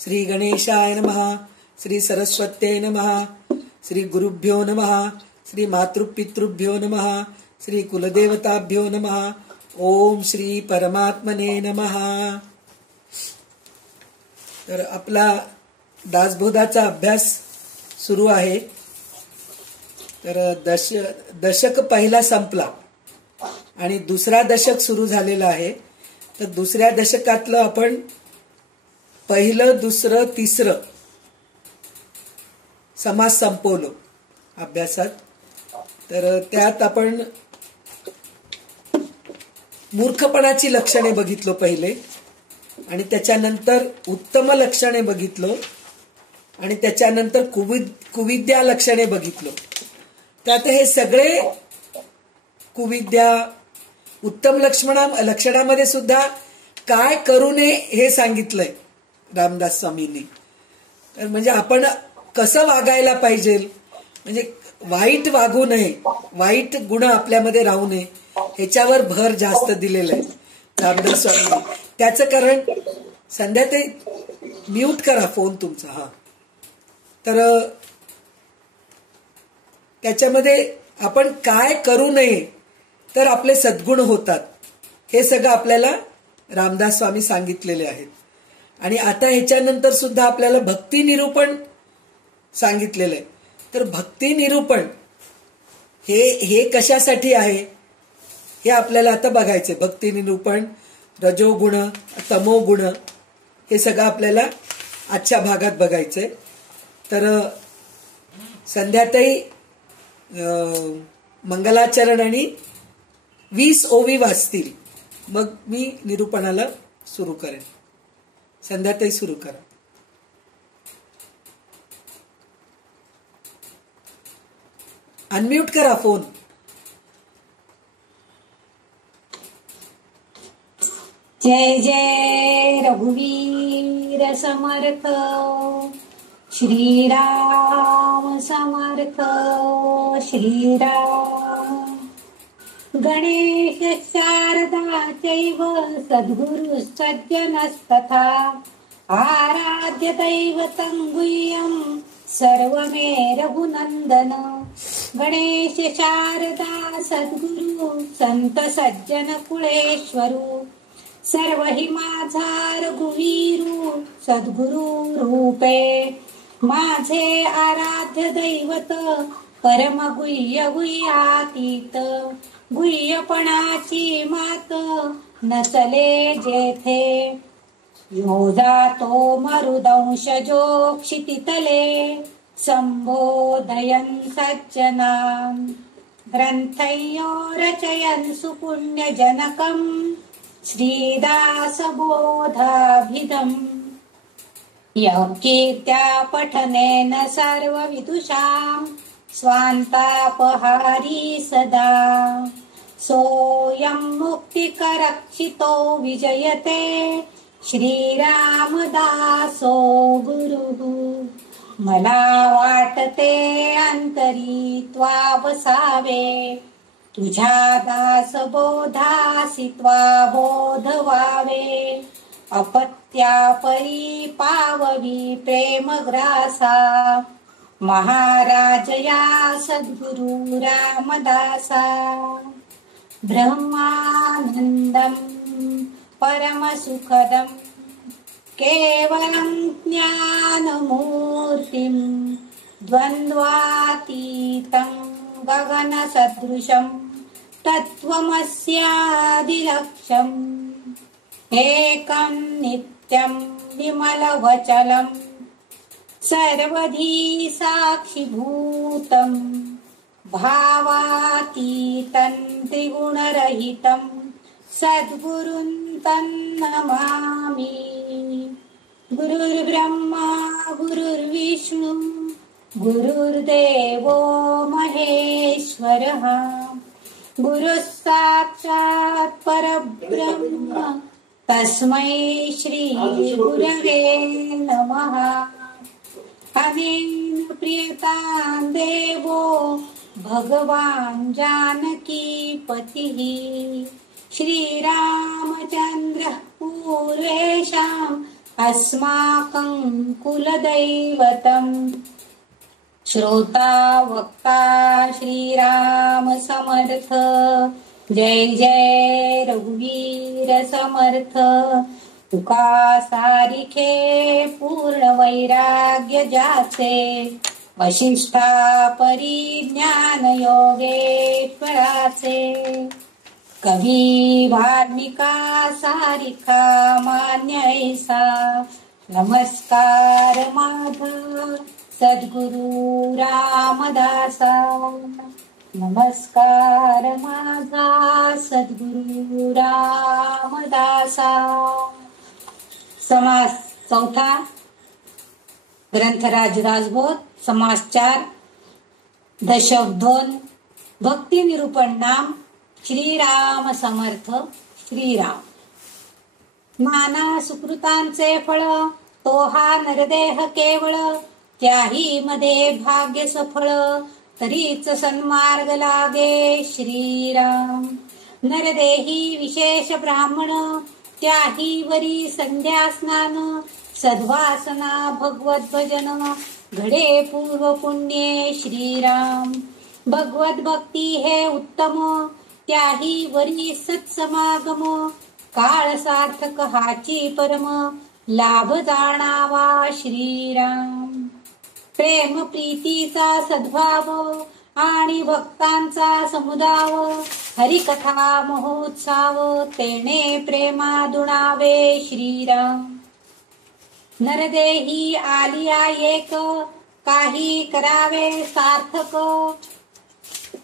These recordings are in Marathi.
श्री गणेशाय नमः, श्री सरस्वत्यै नमः, श्री गुरुभ्यो नमः, श्री मातृपितृभ्यो नमः, श्री कुलदेवताभ्यो नमः. ओम श्री परमात्मने नमः. तर आपला दासबोधाचा अभ्यास सुरू आहे. तर दशक पहिला संपला आणि दुसरा दशक सुरू झालेला आहे. तर दुसऱ्या दशकातलं आपण पहिलं, दुसरं, तिसरं समास संपवलो अभ्यासात. तर त्यात आपण मूर्खपणाची लक्षणे बघितलो पहिले, आणि त्याच्यानंतर उत्तम लक्षणे बघितलो, आणि त्याच्यानंतर कुविद्या लक्षणे बघितलो. त्यात हे सगळे कुविद्या उत्तम लक्षणामध्ये सुद्धा काय करू नये हे सांगितलंय रामदास स्वामींनी. तर म्हणजे आपण कसं वागायला पाहिजे, म्हणजे वाईट वागू नये, वाईट गुण आपल्यामध्ये राहू नये, ह्याच्यावर भर जास्त दिलेला आहे रामदास स्वामींनी. त्याचं कारण संध्या ते म्यूट करा फोन तुमचा. हा, तर त्याच्यामध्ये आपण काय करू नये तर आपले सद्गुण होतात, हे सगळं आपल्याला रामदास स्वामी सांगितलेले आहेत. आणि आता ह्याच्यानंतर सुद्धा आपल्याला भक्ती निरूपण सांगितलेलं आहे. तर भक्ती निरूपण हे कशासाठी आहे हे आपल्याला आता बघायचंय. भक्ती निरूपण, रजोगुण, तमोगुण, हे सगळं आपल्याला आजच्या भागात बघायचंय. तर संध्याताई मंगलाचरण आणि 20 ओवी वाचतील, मग मी निरूपणाला सुरू करेन. संध्याताई सुरू करा. अनम्यूट करा फोन. जय जय रघुवीर समर्थ, श्रीराम समर्थ, श्रीराम. गणेश शारदा चैव सद्गुरु सज्जनस्तथा, आराध्य दैवतं गुह्यं सर्वमे रघुनंदन. गणेश शारदा सद्गुरु संत सज्जन कुळेश्वरू, सर्व हि माझा रघुवीरू सद्गुरु रूपे. माझे आराध्य दैवत परम गुह्य गुह्यातीत, गुह्यपणाची मात नसले जेथे. यो जातो मरुदंशजो क्षितितले, संबोधयन् सज्जनान्. ग्रंथयो रचयन् सुपुण्यजनकम्, श्रीदासबोधाभिधम्. यः कीर्त्या पठनेन सर्वविदुषाम्, स्वान्तापहारी सदा. सोऽयं मुक्तिकरक्षितो विजयते, श्रीरामदासो गुरुः. मला वाटते अंतरी त्वा बसावे, तुझ्या दासबोधासी त्वा बोध व्हावे. अपत्या परी पाववी प्रेमग्रासा, महाराज या सद्गुरु रामदासा. ब्रह्मानंदं परमसुखदं केवलं ज्ञानमूर्तिं, द्वन्द्वातीतं गगनसदृशं तत्त्वमस्यादिलक्ष्यम्. एकं नित्यं विमलवचलं सर्वधी साक्षिभूतं, भावातीतं त्रिगुणरहितं सद्गुरुं तन्नमामि. गुरुर्ब्रह्मा गुरुर्विष्णु गुरुर्देवो महेश्वरः, गुरुः साक्षात् परब्रह्म तस्मै श्री गुरवे नमः. अनेन प्रियतां देवो भगवान् जानकी पतिः, श्रीरामचन्द्रः पूर्वेषां अस्माकं कुलदैवतम् श्रोता वक्ता श्रीराम समर्थ जय जय रघुवीर समर्थ तुका सारिखे पूर्ण वैराग्य ज्याचे वशिष्ठा परिज्ञान योगेश्वराचे कवी वाल्मिका सारिखा मान्य ऐसा नमस्कार माझा सद्गुरु रामदासा नमस्कार माझा सद्गुरु रामदासा. समास चौथा ग्रंथराज राजभोत. समास 4. दशक 2. भक्ती निरूपण नाम श्रीराम समर्थ. श्रीराम नाना सुकृतांचे फळ तो हा नरदेह केवळ त्याही मध्ये भाग्य सफळ तरीच सन्मार्ग लागे श्रीराम. नरदेही विशेष ब्राह्मण त्याही वरी संध्या स्नान सद्वासना भगवत भजन घडे पूर्व पुण्ये श्रीराम. भगवत भक्ती हे उत्तम त्याही वरी सत्समागम काळ सार्थक हाची परम लाभ जाणावा श्रीराम. प्रेम प्रीतीचा सद्भाव आणि भक्तांचा समुदाव हरिकथा महोत्सव तेने प्रेमा दुणावे श्रीराम. नरदेही आलिया एक काही करावे सार्थक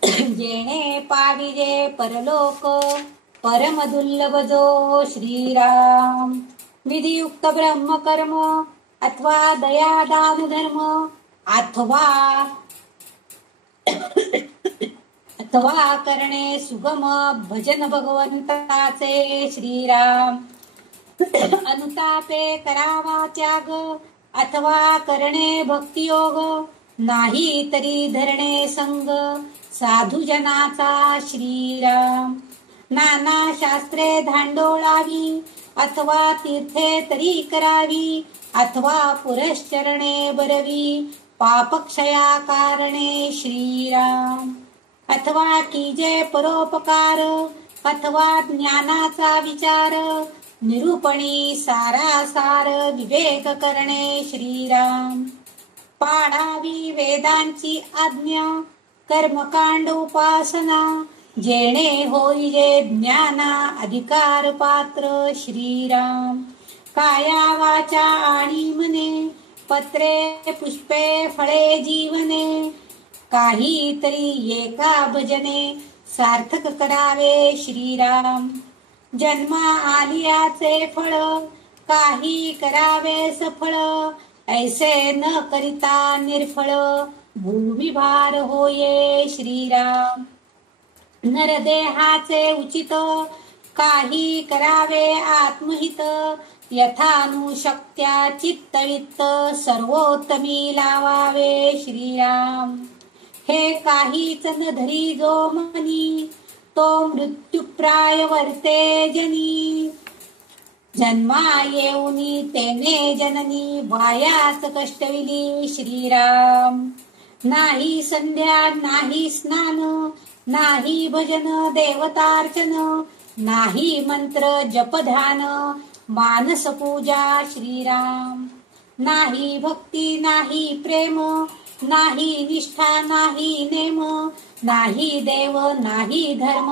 जेणे पाविजे परलोक परम दुर्लभ जो श्रीराम. विधियुक्त ब्रह्मकर्म अथवा दया दान धर्म अथवा करणे सुगम भजन भगवंताचे श्रीराम. अनुतापे करावा त्याग अथवा करणे भक्तियोग नाही तरी धरणे संग साधुजनाचा श्रीराम. नाना शास्त्रे धांडोळावी अथवा तीर्थे तरी करावी अथवा पुरश्चरणे बरवी पापक्षया कारणे श्रीराम. अथवा कीजे परोपकार अथवा ज्ञानाचा विचार निरूपणी सारासार विवेक करणे श्रीराम. पाळावी वेदांची आज्ञा कर्मकांड उपासना जेणे होईजे ज्ञाना अधिकार पात्र श्रीराम. काया वाचा आणि मने पत्रे पुष्पे फळे जीवने काही तरी एका भजने सार्थक करावे श्रीराम. जन्मा आलियाचे फळ काही करावे सफळ ऐसे न करिता निर्फळ भूमिभार होये श्रीराम. नरदेहाचे उचित काही करावे आत्महित यथानुशक्त्या चित्तवित्त सर्वोत्तमी लावावे श्रीराम. हे काहीच न धरी जो मनी तो मृत्यूप्राय वर्ते जनी जन्मा येऊनी तेने जननी वायाच कष्टविली श्रीराम. नाही संध्या नाही स्नान नाही भजन देवतार्चन नाही मंत्र जप ध्यान मानस पूजा श्रीराम. नाही भक्ती नाही प्रेम नाही निष्ठा नाही नेम नाही देव नाही धर्म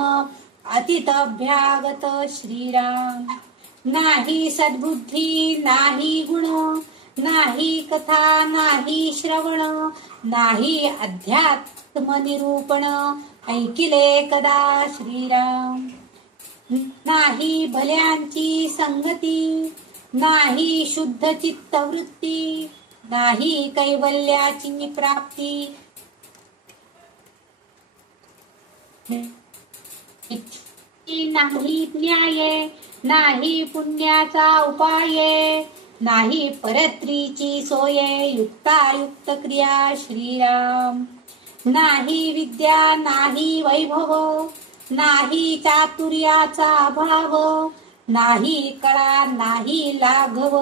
अतित अभ्यागत श्रीराम. नाही सद्बुद्धी नाही गुण नाही कथा नाही श्रवण नाही अध्यात्म निरूपण ऐकिले कदा श्रीराम. नाही भल्यांची संगती नाही शुद्ध चित्तवृत्ती नाही कैवल्याची प्राप्ती नाही न्याय नाही पुण्याचा उपाय नाही परत्रीची सोय युक्तायुक्त क्रिया श्रीराम. नाही विद्या नाही वैभव नाही चातुर्याचा अभाव नाही कळा नाही लाघव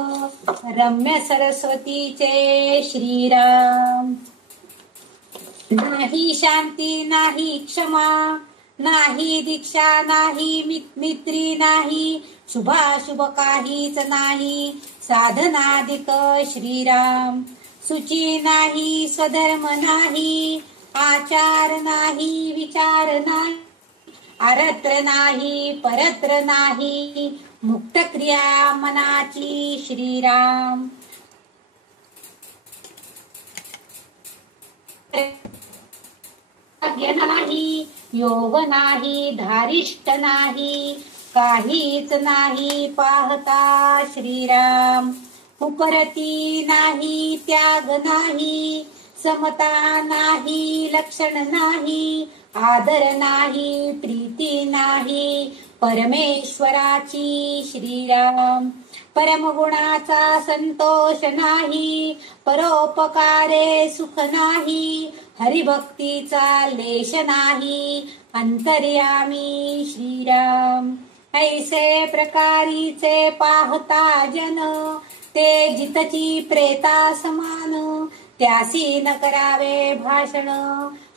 रम्य सरस्वतीचे श्रीराम. नाही शांती नाही क्षमा नाही दीक्षा नाही मित्री नाही शुभाशुभ काहीच नाही साधनाधिक श्रीराम. शुची नाही स्वधर्म नाही आचार नाही विचार नाही आरत्र नाही परत्र नाही मुक्त क्रिया मनाची श्रीराम. भाग्य नाही योग नाही धारिष्ट नाही काहीच नाही पाहता श्रीराम. उपरती नाही त्याग नाही समता नाही लक्षण नाही आदर नाही प्रीती नाही परमेश्वराची श्रीराम. परमगुणाचा संतोष नाही परोपकारे सुख नाही हरिभक्तीचा लेश नाही अंतर्यामी श्रीराम. ऐसे प्रकारीचे पाहता जन ते जितची प्रेता समान त्यासी न करावे भाषण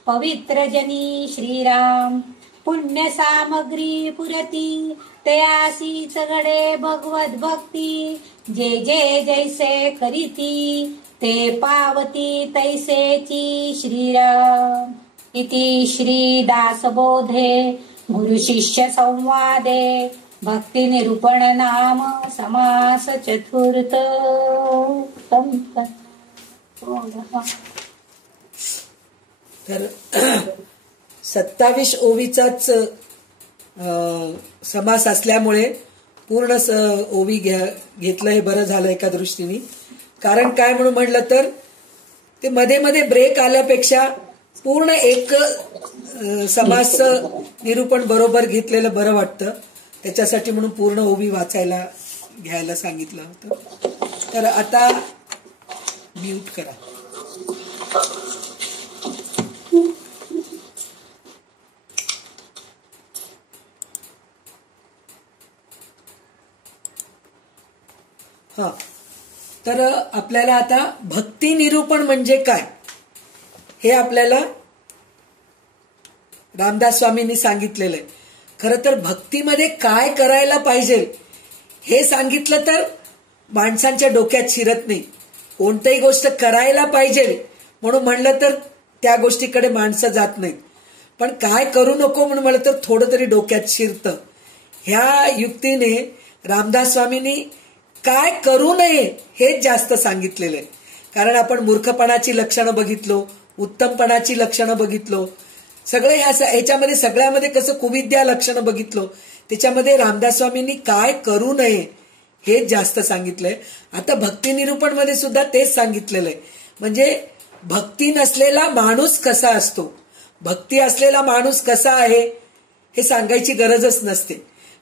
पवित्र जनी श्रीराम. पुण्य सामग्री पुरती तयासीच घडे भगवत भक्ती जे जे जैसे करीती ते पावती तैसेची श्रीराम. इति श्री दासबोधे गुरु शिष्य संवादे भक्ती निरूपण नाम समास चतुर्थ. तर 27 ओवीचाच समास असल्यामुळे पूर्ण ओवी घेतलं हे बरं झालं एका दृष्टीने. कारण काय म्हणून म्हटलं तर ते मध्ये मध्ये ब्रेक आल्यापेक्षा पूर्ण एक समास निरूपण बरोबर घेतलेलं बरं वाटतं. त्याच्यासाठी म्हणून पूर्ण ओवी वाचायला घ्यायला सांगितलं होतं. तर आता म्यूट करा. हा, तर आपल्याला आता भक्ती निरूपण म्हणजे काय हे आपल्याला रामदास स्वामींनी सांगितलेलं आहे. खरं तर भक्तीमध्ये काय करायला पाहिजे हे सांगितलं तर माणसांच्या डोक्यात शिरत नाही. कोणतीही गोष्ट करायला पाहिजे म्हणून म्हणलं तर त्या गोष्टीकडे माणसं जात नाहीत. पण काय करू नको म्हणून म्हणलं तर थोडं तरी डोक्यात शिरतं. ह्या युक्तीने रामदास स्वामींनी काय करू नये हेच जास्त सांगितलेलं आहे. कारण आपण मूर्खपणाची लक्षणं बघितलो, उत्तमपणाची लक्षणं बघितलो, सगळे ह्याच्यामध्ये सगळ्यामध्ये कसं कुविद्या लक्षणं बघितलो. त्याच्यामध्ये रामदास स्वामींनी काय करू नये हेच जास्त सांगितलंय. आता भक्ती निरूपण मध्ये सुद्धा तेच सांगितलेलं आहे. म्हणजे भक्ती नसलेला माणूस कसा असतो, भक्ती असलेला माणूस कसा आहे हे सांगायची गरजच नसते.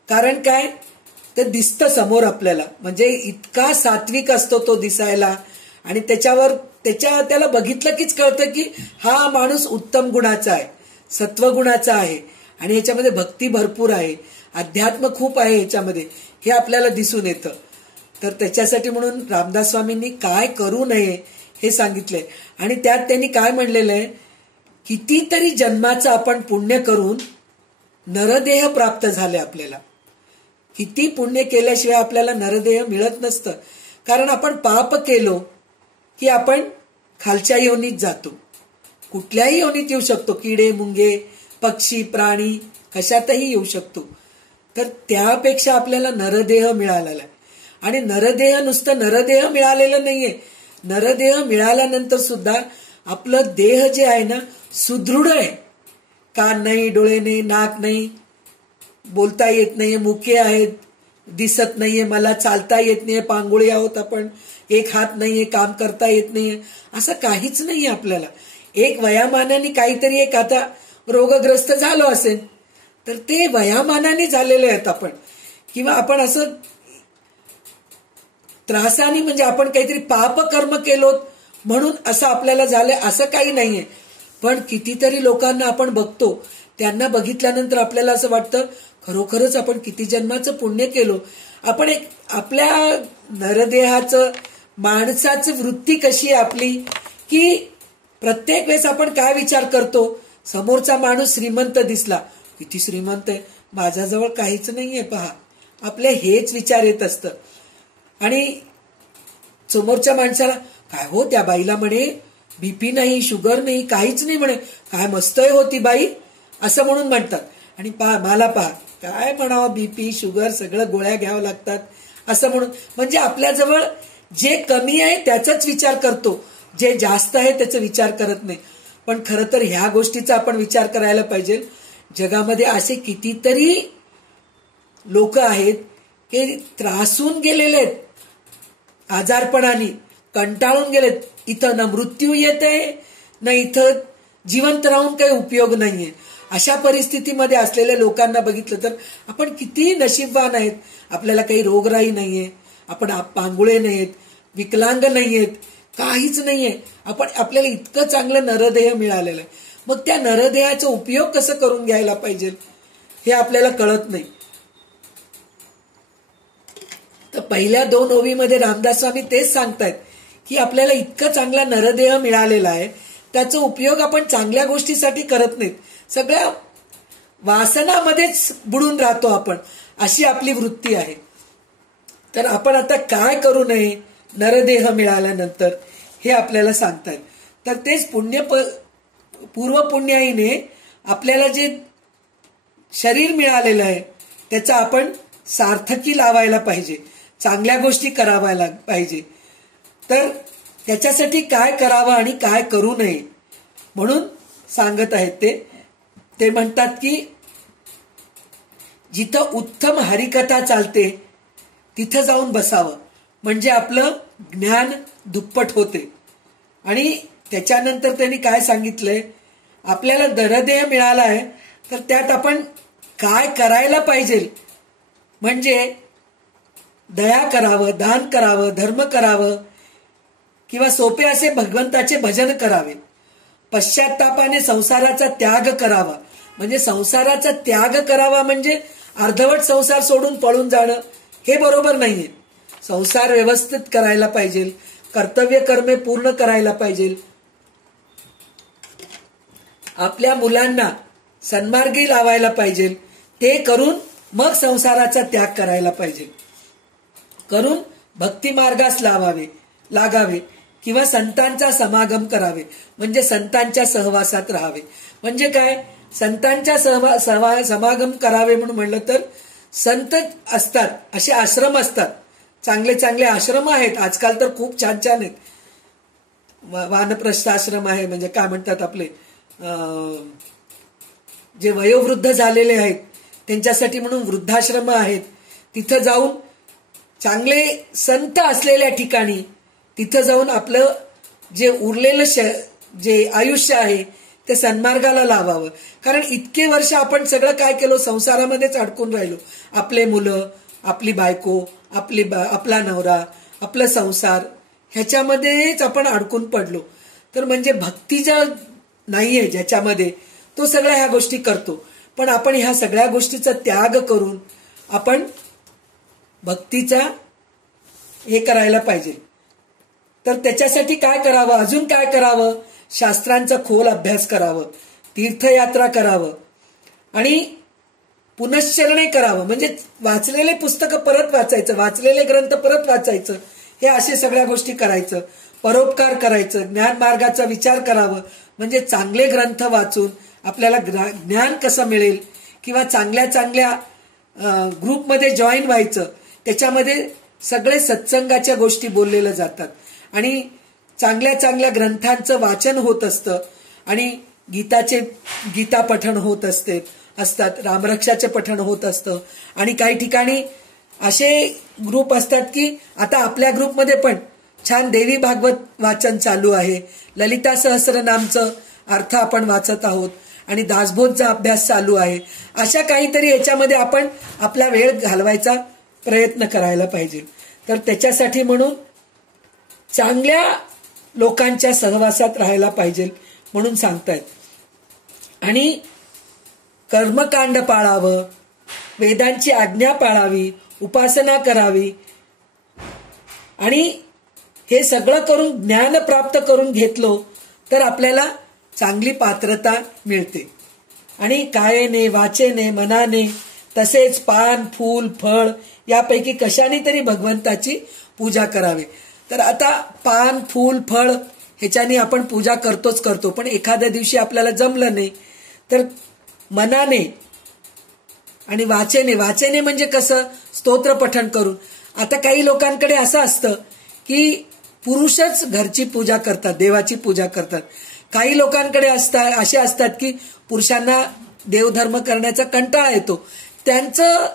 कारण काय ते दिसतं समोर आपल्याला. म्हणजे इतका सात्विक असतो तो दिसायला आणि त्याला बघितलं कीच कळतं की हा माणूस उत्तम गुणाचा आहे, सत्वगुणाचा आहे आणि ह्याच्यामध्ये भक्ती भरपूर आहे, अध्यात्म खूप आहे ह्याच्यामध्ये, हे आपल्याला दिसून येतं. तर त्याच्यासाठी म्हणून रामदास स्वामींनी काय करू नये हे सांगितलंय. आणि त्यात त्यांनी काय म्हणलेलं आहे, कितीतरी जन्माचं आपण पुण्य करून नरदेह प्राप्त झाले आपल्याला. किती पुण्य केल्याशिवाय आपल्याला नरदेह मिळत नसतं. कारण आपण पाप केलो की आपण खालच्या योनीत जातो. कुठल्याही योनीत येऊ शकतो, किडे मुंगे पक्षी प्राणी कशातही येऊ शकतो. तर त्यापेक्षा आपल्याला नरदेह मिळालेला आहे. आणि नरदेह नुसतं नरदेह मिळालेलं नाहीये, नरदेह मिळाल्यानंतर सुद्धा आपलं देह जे आहे ना सुदृढ आहे. कान नाही, डोळे नाही, नाक नाही, बोलता येत नाहीये, मुके आहेत, दिसत नाहीये, मला चालता येत नाहीये, पांगुळे आहोत आपण, एक हात नाहीये, काम करता येत नाहीये, असं काहीच नाहीये आपल्याला. एक वयामानाने काहीतरी एक आता रोगग्रस्त झालो असेल तर ते वयामानाने झालेले आहेत आपण, किंवा आपण असं त्रासाने म्हणजे आपण काहीतरी पाप कर्म केलो म्हणून असं आपल्याला झालंय असं काही नाहीये. पण कितीतरी लोकांना आपण बघतो, त्यांना बघितल्यानंतर आपल्याला असं वाटतं खरोखरच आपण किती जन्माचं पुण्य केलो. आपण एक आपल्या नरदेहाचं माणसाची वृत्ती कशी आहे आपली, की प्रत्येक वेळेस आपण काय विचार करतो, समोरचा माणूस श्रीमंत दिसला, किती श्रीमंत आहे, माझ्याजवळ काहीच नाहीये पहा, आपले हेच विचार येत असतं. आणि समोरच्या माणसाला काय हो त्या बाईला म्हणे बीपी नाही, शुगर नाही, काहीच नाही म्हणे, काय मस्त आहे होती बाई असं म्हणून म्हणतात. आणि मला पहा काय म्हणावं, बीपी शुगर सगळं गोळ्या घ्यावं लागतात असं म्हणून. म्हणजे आपल्याजवळ जे कमी आहे त्याचाच विचार करतो, जे जास्त आहे त्याचा विचार करत नाही. पण खरं तर ह्या गोष्टीचा आपण विचार करायला पाहिजे. जगामध्ये असे कितीतरी लोक आहेत की त्रासून गेलेले आहेत, आजारपणाने कंटाळून गेलेत. इथं न मृत्यू येते न इथं जिवंत राहून काही उपयोग नाहीये. अशा परिस्थितीमध्ये असलेल्या लोकांना बघितलं तर आपण किती नशीबवान आहेत. आपल्याला काही रोगराई नाहीये, आपण पांगुळे नाहीत, विकलांग नाहीयेत, काहीच नाहीये. आपल्याला इतकं चांगलं नरदेह मिळालेलं आहे. मग त्या नरदेहाचा उपयोग कसं करून घ्यायला पाहिजे हे आपल्याला कळत नाही. तर पहिल्या 2 ओवीमध्ये रामदास स्वामी तेच सांगतायत की आपल्याला इतकं चांगला नरदेह मिळालेला आहे, त्याचा उपयोग आपण चांगल्या गोष्टीसाठी करत नाहीत, सगळ्या वासनामध्येच बुडून राहतो आपण, अशी आपली वृत्ती आहे. तर आपण आता काय करू नये नरदेह मिळाल्यानंतर हे आपल्याला सांगतायत. तर तेच पूर्व पुण्याईने आपल्याला जे शरीर मिळालेलं आहे त्याचा आपण सार्थकी लावायला पाहिजे, चांगल्या गोष्टी करावायला पाहिजे. तर त्याच्यासाठी काय करावं आणि काय करू नये म्हणून सांगत आहेत ते म्हणतात की जिथं उत्तम हरिकथा चालते तिथं जाऊन बसावं, म्हणजे आपलं ज्ञान दुप्पट होते. आणि त्याच्यानंतर त्यांनी काय सांगितलंय, आपल्याला नरदेह मिळाला आहे तर त्यात आपण काय करायला पाहिजे, म्हणजे दया करावं, दान करावं, धर्म करावं, किंवा सोपे असे भगवंताचे भजन करावे. पश्चात्तापाने संसाराचा त्याग करावा, म्हणजे संसाराचा त्याग करावा म्हणजे अर्धवट संसार सोडून पळून जाणं हे बरोबर नाहीये. संसार व्यवस्थित करायला पाहिजे, कर्तव्य कर्मे पूर्ण करायला पाहिजे, आपल्या मुलांना सन्मार्गी लावायला पाहिजे, ते करून मग संसाराचा त्याग करायला पाहिजे, करून भक्ती मार्गास लागावे किंवा संतांचा समागम करावे, म्हणजे संतांच्या सहवासात राहावे. म्हणजे काय, संतांच्या समागम करावे म्हणून म्हणलं तर संत असतात, असे आश्रम असतात, चांगले चांगले आश्रम आहेत आजकाल तर खूप छान छान आहेत. वानप्रस्थ आश्रम आहे, म्हणजे काय म्हणतात आपले जे वयोवृद्ध झालेले आहेत त्यांच्यासाठी म्हणून वृद्धाश्रम आहेत. तिथं जाऊन चांगले संत असलेल्या ठिकाणी तिथं जाऊन आपलं जे उरलेलं जे आयुष्य आहे ते सन्मार्गाला लावावं. कारण इतके वर्ष आपण सगळं काय केलं, संसारामध्येच अडकून राहिलो. आपले मुलं, आपली बायको, आपला नवरा, आपला संसार ह्याच्यामध्येच आपण अडकून पडलो. तर म्हणजे भक्ती ज्या नाहीये ज्याच्यामध्ये, तो सगळ्या ह्या गोष्टी करतो. पण आपण ह्या सगळ्या गोष्टीचा त्याग करून आपण भक्तीचा हे करायला पाहिजे. तर त्याच्यासाठी काय करावं, अजून काय करावं, शास्त्रांचा खोल अभ्यास करावं, तीर्थयात्रा करावं आणि पुनश्चरणे करावं, म्हणजे वाचलेले पुस्तकं परत वाचायचं, वाचलेले ग्रंथ परत वाचायचं, हे असे सगळ्या गोष्टी करायचं. परोपकार करायचं, ज्ञान मार्गाचा विचार करावं, म्हणजे चांगले ग्रंथ वाचून आपल्याला ज्ञान कसं मिळेल, किंवा चांगल्या चांगल्या ग्रुपमध्ये जॉईन व्हायचं, त्याच्यामध्ये सगळे सत्संगाच्या गोष्टी बोललेल्या जातात आणि चांगल्या चांगल्या ग्रंथांचं वाचन होत असतं आणि गीता पठण होत असतात, रामरक्षाचे पठण होत असतं. आणि काही ठिकाणी असे ग्रुप असतात की आता आपल्या ग्रुपमध्ये पण छान देवी भागवत वाचन चालू आहे, ललिता सहस्रनामचं अर्थ आपण वाचत आहोत आणि दासबोधचा अभ्यास चालू आहे. अशा काहीतरी याच्यामध्ये आपण आपला वेळ घालवायचा प्रयत्न करायला पाहिजे. तर त्याच्यासाठी म्हणून चांगल्या लोकांच्या सहवासात राहायला पाहिजे म्हणून सांगतायत. आणि कर्मकांड पाळावं, वेदांची आज्ञा पाळावी, उपासना करावी आणि हे सगळं करून ज्ञान प्राप्त करून घेतलो तर आपल्याला चांगली पात्रता मिळते. आणि कायेने, वाचेने, मनाने, तसेच पान, फूल, फळ यापैकी कशाने तरी भगवंताची पूजा करावी. तर आता पान, फूल, फळ ह्याच्याने आपण पूजा करतो, पण एखाद्या दिवशी आपल्याला जमलं नाही तर मनाने आणि वाचेने म्हणजे कसं, स्तोत्र पठण करून. आता काही लोकांकडे असं असतं की पुरुषच घरची पूजा करतात, देवाची पूजा करतात. काही लोकांकडे असे असतात की पुरुषांना देवधर्म करण्याचा कंटाळा येतो, त्यांचं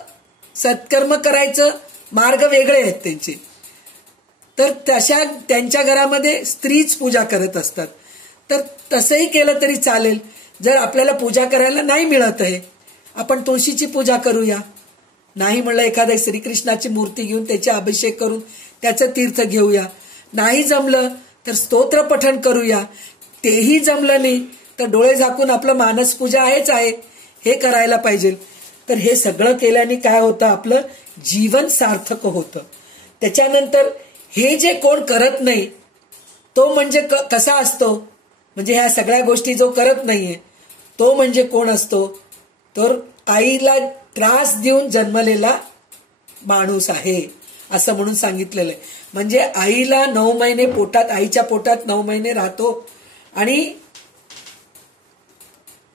सत्कर्म करायचं मार्ग वेगळे आहेत त्यांचे. तर त्यांच्या घरामध्ये स्त्रीच पूजा करत असतात. तर तसंही केलं तरी चालेल. जर आपल्याला पूजा करायला नाही मिळत आहे, आपण तुळशीची पूजा करूया. नाही म्हणलं एखाद्या श्रीकृष्णाची मूर्ती घेऊन त्याचे अभिषेक करून त्याचं तीर्थ घेऊया. नाही जमलं तर स्तोत्र पठण करूया. तेही जमलं नाही तर डोळे झाकून आपलं मानस पूजा आहेच आहे, हे करायला पाहिजे. तर हे सगळं केल्याने काय होतं, आपलं जीवन सार्थक होतं. त्याच्यानंतर हे जे कोण करत नाही तो म्हणजे कसा असतो, म्हणजे ह्या सगळ्या गोष्टी जो करत नाहीये तो म्हणजे कोण असतो, तर आईला त्रास देऊन जन्मलेला माणूस आहे असं म्हणून सांगितलेलं आहे. म्हणजे आईला 9 महिने पोटात, आईच्या पोटात 9 महिने राहतो आणि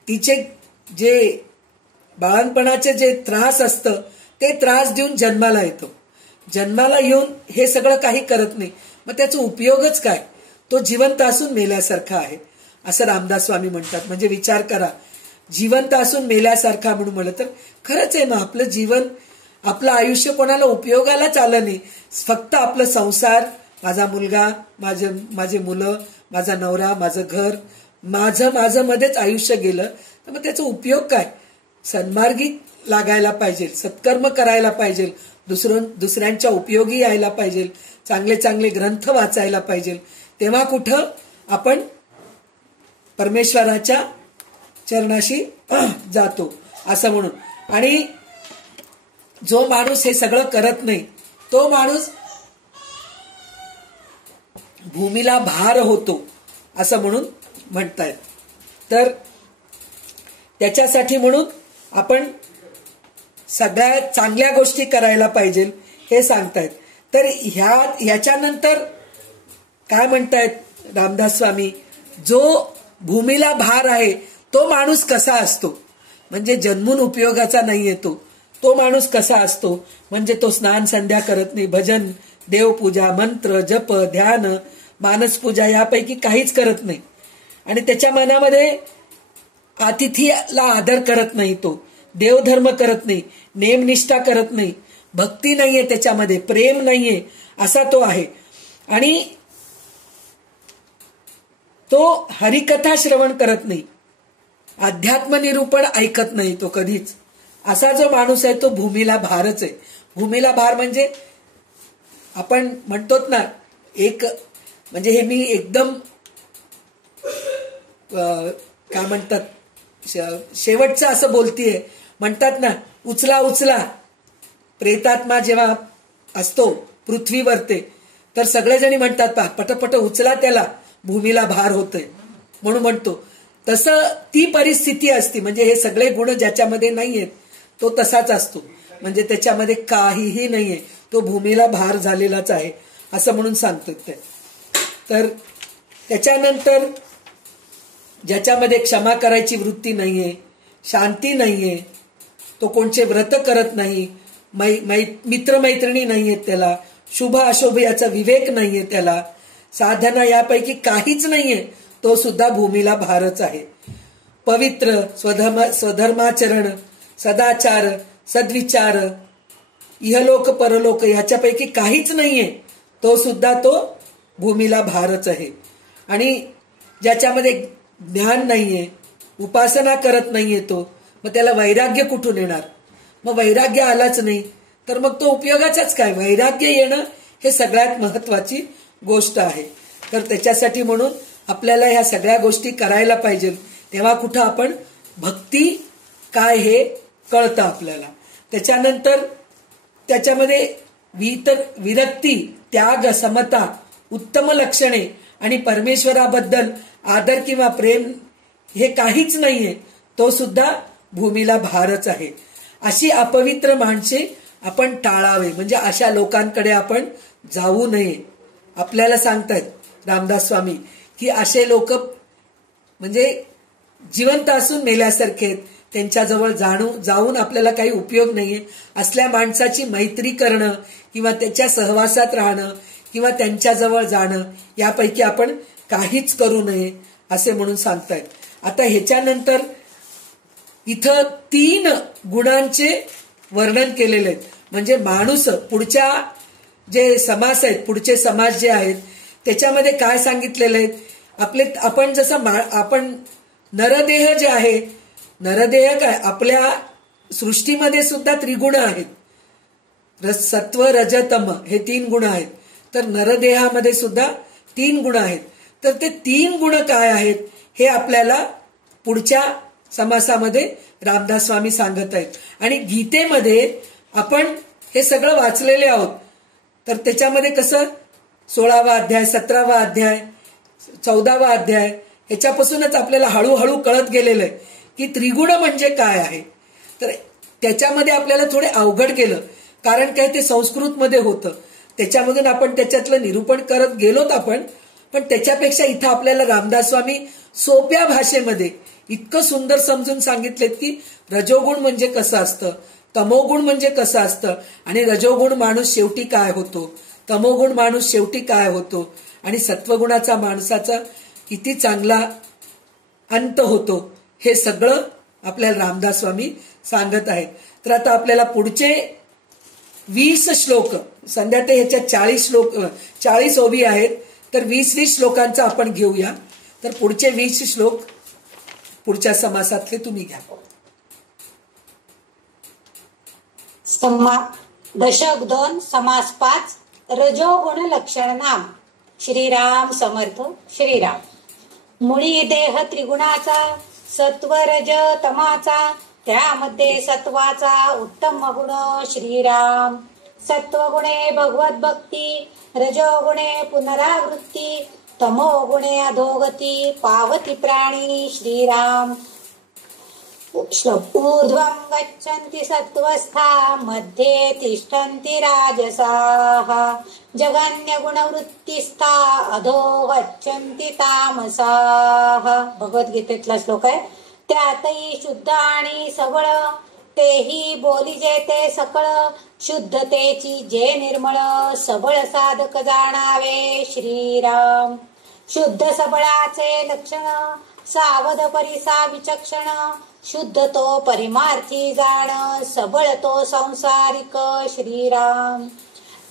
तिचे जे बाळणपणाचे जे त्रास असतं ते त्रास देऊन जन्माला येतो. जन्माला येऊन हे सगळं काही करत नाही, मग त्याचा उपयोगच काय, तो जिवंत असून मेल्यासारखा आहे असं रामदास स्वामी म्हणतात. म्हणजे विचार करा, जिवंत असून मेल्यासारखा म्हणून म्हणलं तर खरंच आहे ना. आपलं जीवन, आपलं आयुष्य कोणाला उपयोगालाच आलं नाही, फक्त आपलं संसार, माझा मुलगा, माझे मुलं, माझा नवरा, माझं घर, माझं मध्येच आयुष्य गेलं तर मग त्याचा उपयोग काय. सन्मार्गी लागायला पाहिजे, सत्कर्म करायला पाहिजे, दुसऱ्यांच्या उपयोगी यायला पाहिजे, चांगले चांगले ग्रंथ वाचायला पाहिजे. तेव्हा कुठं आपण परमेश्वराच्या चरणाशी जातो असं म्हणून. आणि जो माणूस हे सगळं करत नाही तो माणूस भूमीला भार होतो असं म्हणून म्हणतायत. तर त्याच्यासाठी म्हणून आपण सगळ्या चांगल्या गोष्टी करायला पाहिजे हे सांगतायत. तर ह्याच्यानंतर काय म्हणतायत रामदास स्वामी, जो भूमीला भार आहे तो माणूस कसा असतो, म्हणजे जन्मून उपयोगाचा नाही येतो तो माणूस कसा असतो. म्हणजे तो स्नान संध्या करत नाही, भजन, देवपूजा, मंत्र, जप, ध्यान, मानसपूजा यापैकी काहीच करत नाही. आणि त्याच्या मनामध्ये अतिथीला आदर करत नाही, तो देवधर्म करत नाही, नेमनिष्ठा करत नाही, भक्ती नाहीये त्याच्यामध्ये, प्रेम नाहीये, असा तो आहे. आणि तो हरिकथा श्रवण करत नाही, अध्यात्म निरूपण ऐकत नाही तो कधीच. असा जो माणूस आहे तो भूमीला भारच आहे. भूमीला भार म्हणजे आपण म्हणतो ना, एक म्हणजे हे मी एकदम काय म्हणतात शेवटचं असं बोलतीये, म्हणतात ना उचला उचला. प्रेतात्मा जेव्हा असतो पृथ्वीवरते तर सगळेजणी म्हणतात पटपट उचला त्याला, भूमीला भार होतोय म्हणून म्हणतो. तसं ती परिस्थिती असती, म्हणजे हे सगळे गुण ज्याच्यामध्ये नाहीयेत तो तसाच असतो, म्हणजे त्याच्यामध्ये काहीही नाहीये, तो भूमीला भार झालेलाच आहे असं म्हणून सांगतात ते. तर त्याच्यानंतर ज्याच्यामध्ये क्षमा करायची वृत्ती नाहीये, शांती नाहीये, तो कोणचे व्रत करत नाही, मित्रमैत्रिणी नाहीयेत त्याला, शुभ अशुभ याचा विवेक नाहीये त्याला, साधना यापैकी काहीच नाहीये, तो सुद्धा भूमीला भारच आहे. पवित्र, स्वधर्माचरण, सदाचार, सद्विचार, इहलोक परलोक ह्याच्यापैकी काहीच नाहीये, तो सुद्धा तो भूमीला भारच आहे. आणि ज्याच्यामध्ये ज्ञान नाहीये, उपासना करत नाहीये तो, मग त्याला वैराग्य कुठून येणार. मग वैराग्य आलाच नाही तर मग तो उपयोगाचाच काय. वैराग्य येणं हे सगळ्यात महत्वाची गोष्ट आहे. तर त्याच्यासाठी म्हणून आपल्याला ह्या सगळ्या गोष्टी करायला पाहिजे, तेव्हा कुठं आपण भक्ती काय हे कळतं आपल्याला. त्याच्यानंतर त्याच्यामध्ये विरक्ती, त्याग, समता, उत्तम लक्षणे आणि परमेश्वराबद्दल आदर किंवा प्रेम हे काहीच नाहीये, तो सुद्धा भूमीला भारच आहे. अशी अपवित्र माणसे आपण टाळावे, म्हणजे अशा लोकांकडे आपण जाऊ नये. आपल्याला सांगतायत रामदास स्वामी की असे लोक म्हणजे जिवंत असून मेल्यासारखे आहेत, त्यांच्याजवळ जाऊन आपल्याला काही उपयोग नाहीये. असल्या माणसाची मैत्री करणं किंवा त्याच्या सहवासात राहणं किंवा त्यांच्याजवळ जाणं यापैकी आपण काहीच करू नये असे म्हणून सांगतायत. आता ह्याच्यानंतर इथं 3 गुणांचे वर्णन केलेले आहेत. म्हणजे माणूस पुढच्या जे समास आहेत, पुढचे समाज जे आहेत त्याच्यामध्ये काय सांगितलेले आहेत, आपण जसं आपण नरदेह जे आहे, नरदेह काय आपल्या सृष्टीमध्ये सुद्धा त्रिगुण आहेत, सत्व रज तम हे 3 गुण आहेत. तर नरदेहामध्ये सुद्धा 3 गुण आहेत. तर ते 3 गुण काय आहेत हे आपल्याला पुढच्या समासामध्ये रामदास स्वामी सांगत आहेत. आणि गीतेमध्ये आपण हे सगळं वाचलेले आहोत. तर त्याच्यामध्ये कसं 16वा अध्याय, 17वा अध्याय, 14वा अध्याय ह्याच्यापासूनच आपल्याला हळूहळू कळत गेलेलं आहे की त्रिगुण म्हणजे काय आहे. तर त्याच्यामध्ये आपल्याला थोडे अवघड केलं, कारण काय ते संस्कृतमध्ये होतं, त्याच्यामधून आपण त्याच्यातलं निरूपण करत गेलोत आपण. पण त्याच्यापेक्षा इथं आपल्याला रामदास स्वामी सोप्या भाषेमध्ये इतकं सुंदर समजून सांगितलेत की रजोगुण म्हणजे कसं असतं, तमोगुण म्हणजे कसं असतं, आणि रजोगुण माणूस शेवटी काय होतो, तमोगुण माणूस शेवटी काय होतो, आणि सत्वगुणाचा माणसाचा किती चांगला अंत होतो, हे सगळं आपल्याला रामदास स्वामी सांगत आहेत. तर आता आपल्याला पुढचे 20 श्लोक, संध्या ते ह्याच्यात 40 ओवी आहेत, तर 20 श्लोकांचा आपण घेऊया. तर पुढचे 20 श्लोक पुढच्या समासातले तुम्ही घ्या. दशक 2 समास 5 रजोगुण लक्षण नाम. श्रीराम समर्थ. श्रीराम. मुळी देह त्रिगुणाचा, सत्व रज तमाचा, त्यामध्ये सत्वाचा उत्तम गुण श्रीराम. सत्वगुणे भगवत भक्ती, रजोगुणे पुनरावृत्ती, तमोगुणे अधोगती, पावती प्राणी श्रीराम. ऊर्ध्वं गच्छन्ति सत्वस्था, मध्ये तिष्ठन्ति राजसाः, जगन्यगुणवृत्तिस्था, अधो गच्छन्ति तामसाः. भगवद्गीतेतला श्लोक आहे. त्यातही शुद्ध आणि सबळ, तेही बोलिजे ते सकळ, शुद्धतेची जे निर्मळ, सबळ साधक जाणावे श्रीराम. शुद्ध सबळाचे लक्षण, सावध परिसा विचक्षण, शुद्ध तो परिमार्थी जाण, सबळ तो संसारिक श्रीराम.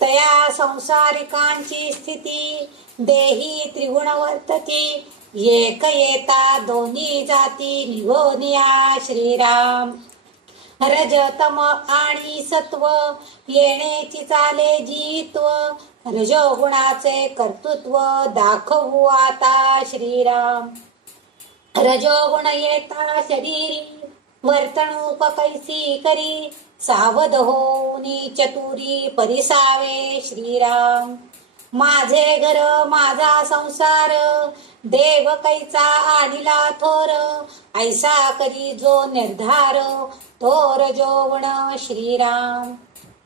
तया संसारिकांची स्थिती, देही त्रिगुण वर्तती, एक येता दोन्ही जाती निघोनिया श्रीराम. रज तम आणि सत्व, येण्याची चाले जीत्व, रजोगुणाचे कर्तृत्व दाखवू आता श्रीराम. रजोगुण येता शरीरी, वर्तणूक कैसी करी, सावध होऊनी चतुरी परिसावे श्रीराम. माझे घर माझा संसार, देव कैचा आणिला थोर, ऐसा करी जो निर्धार, तो रजोगुण श्रीराम.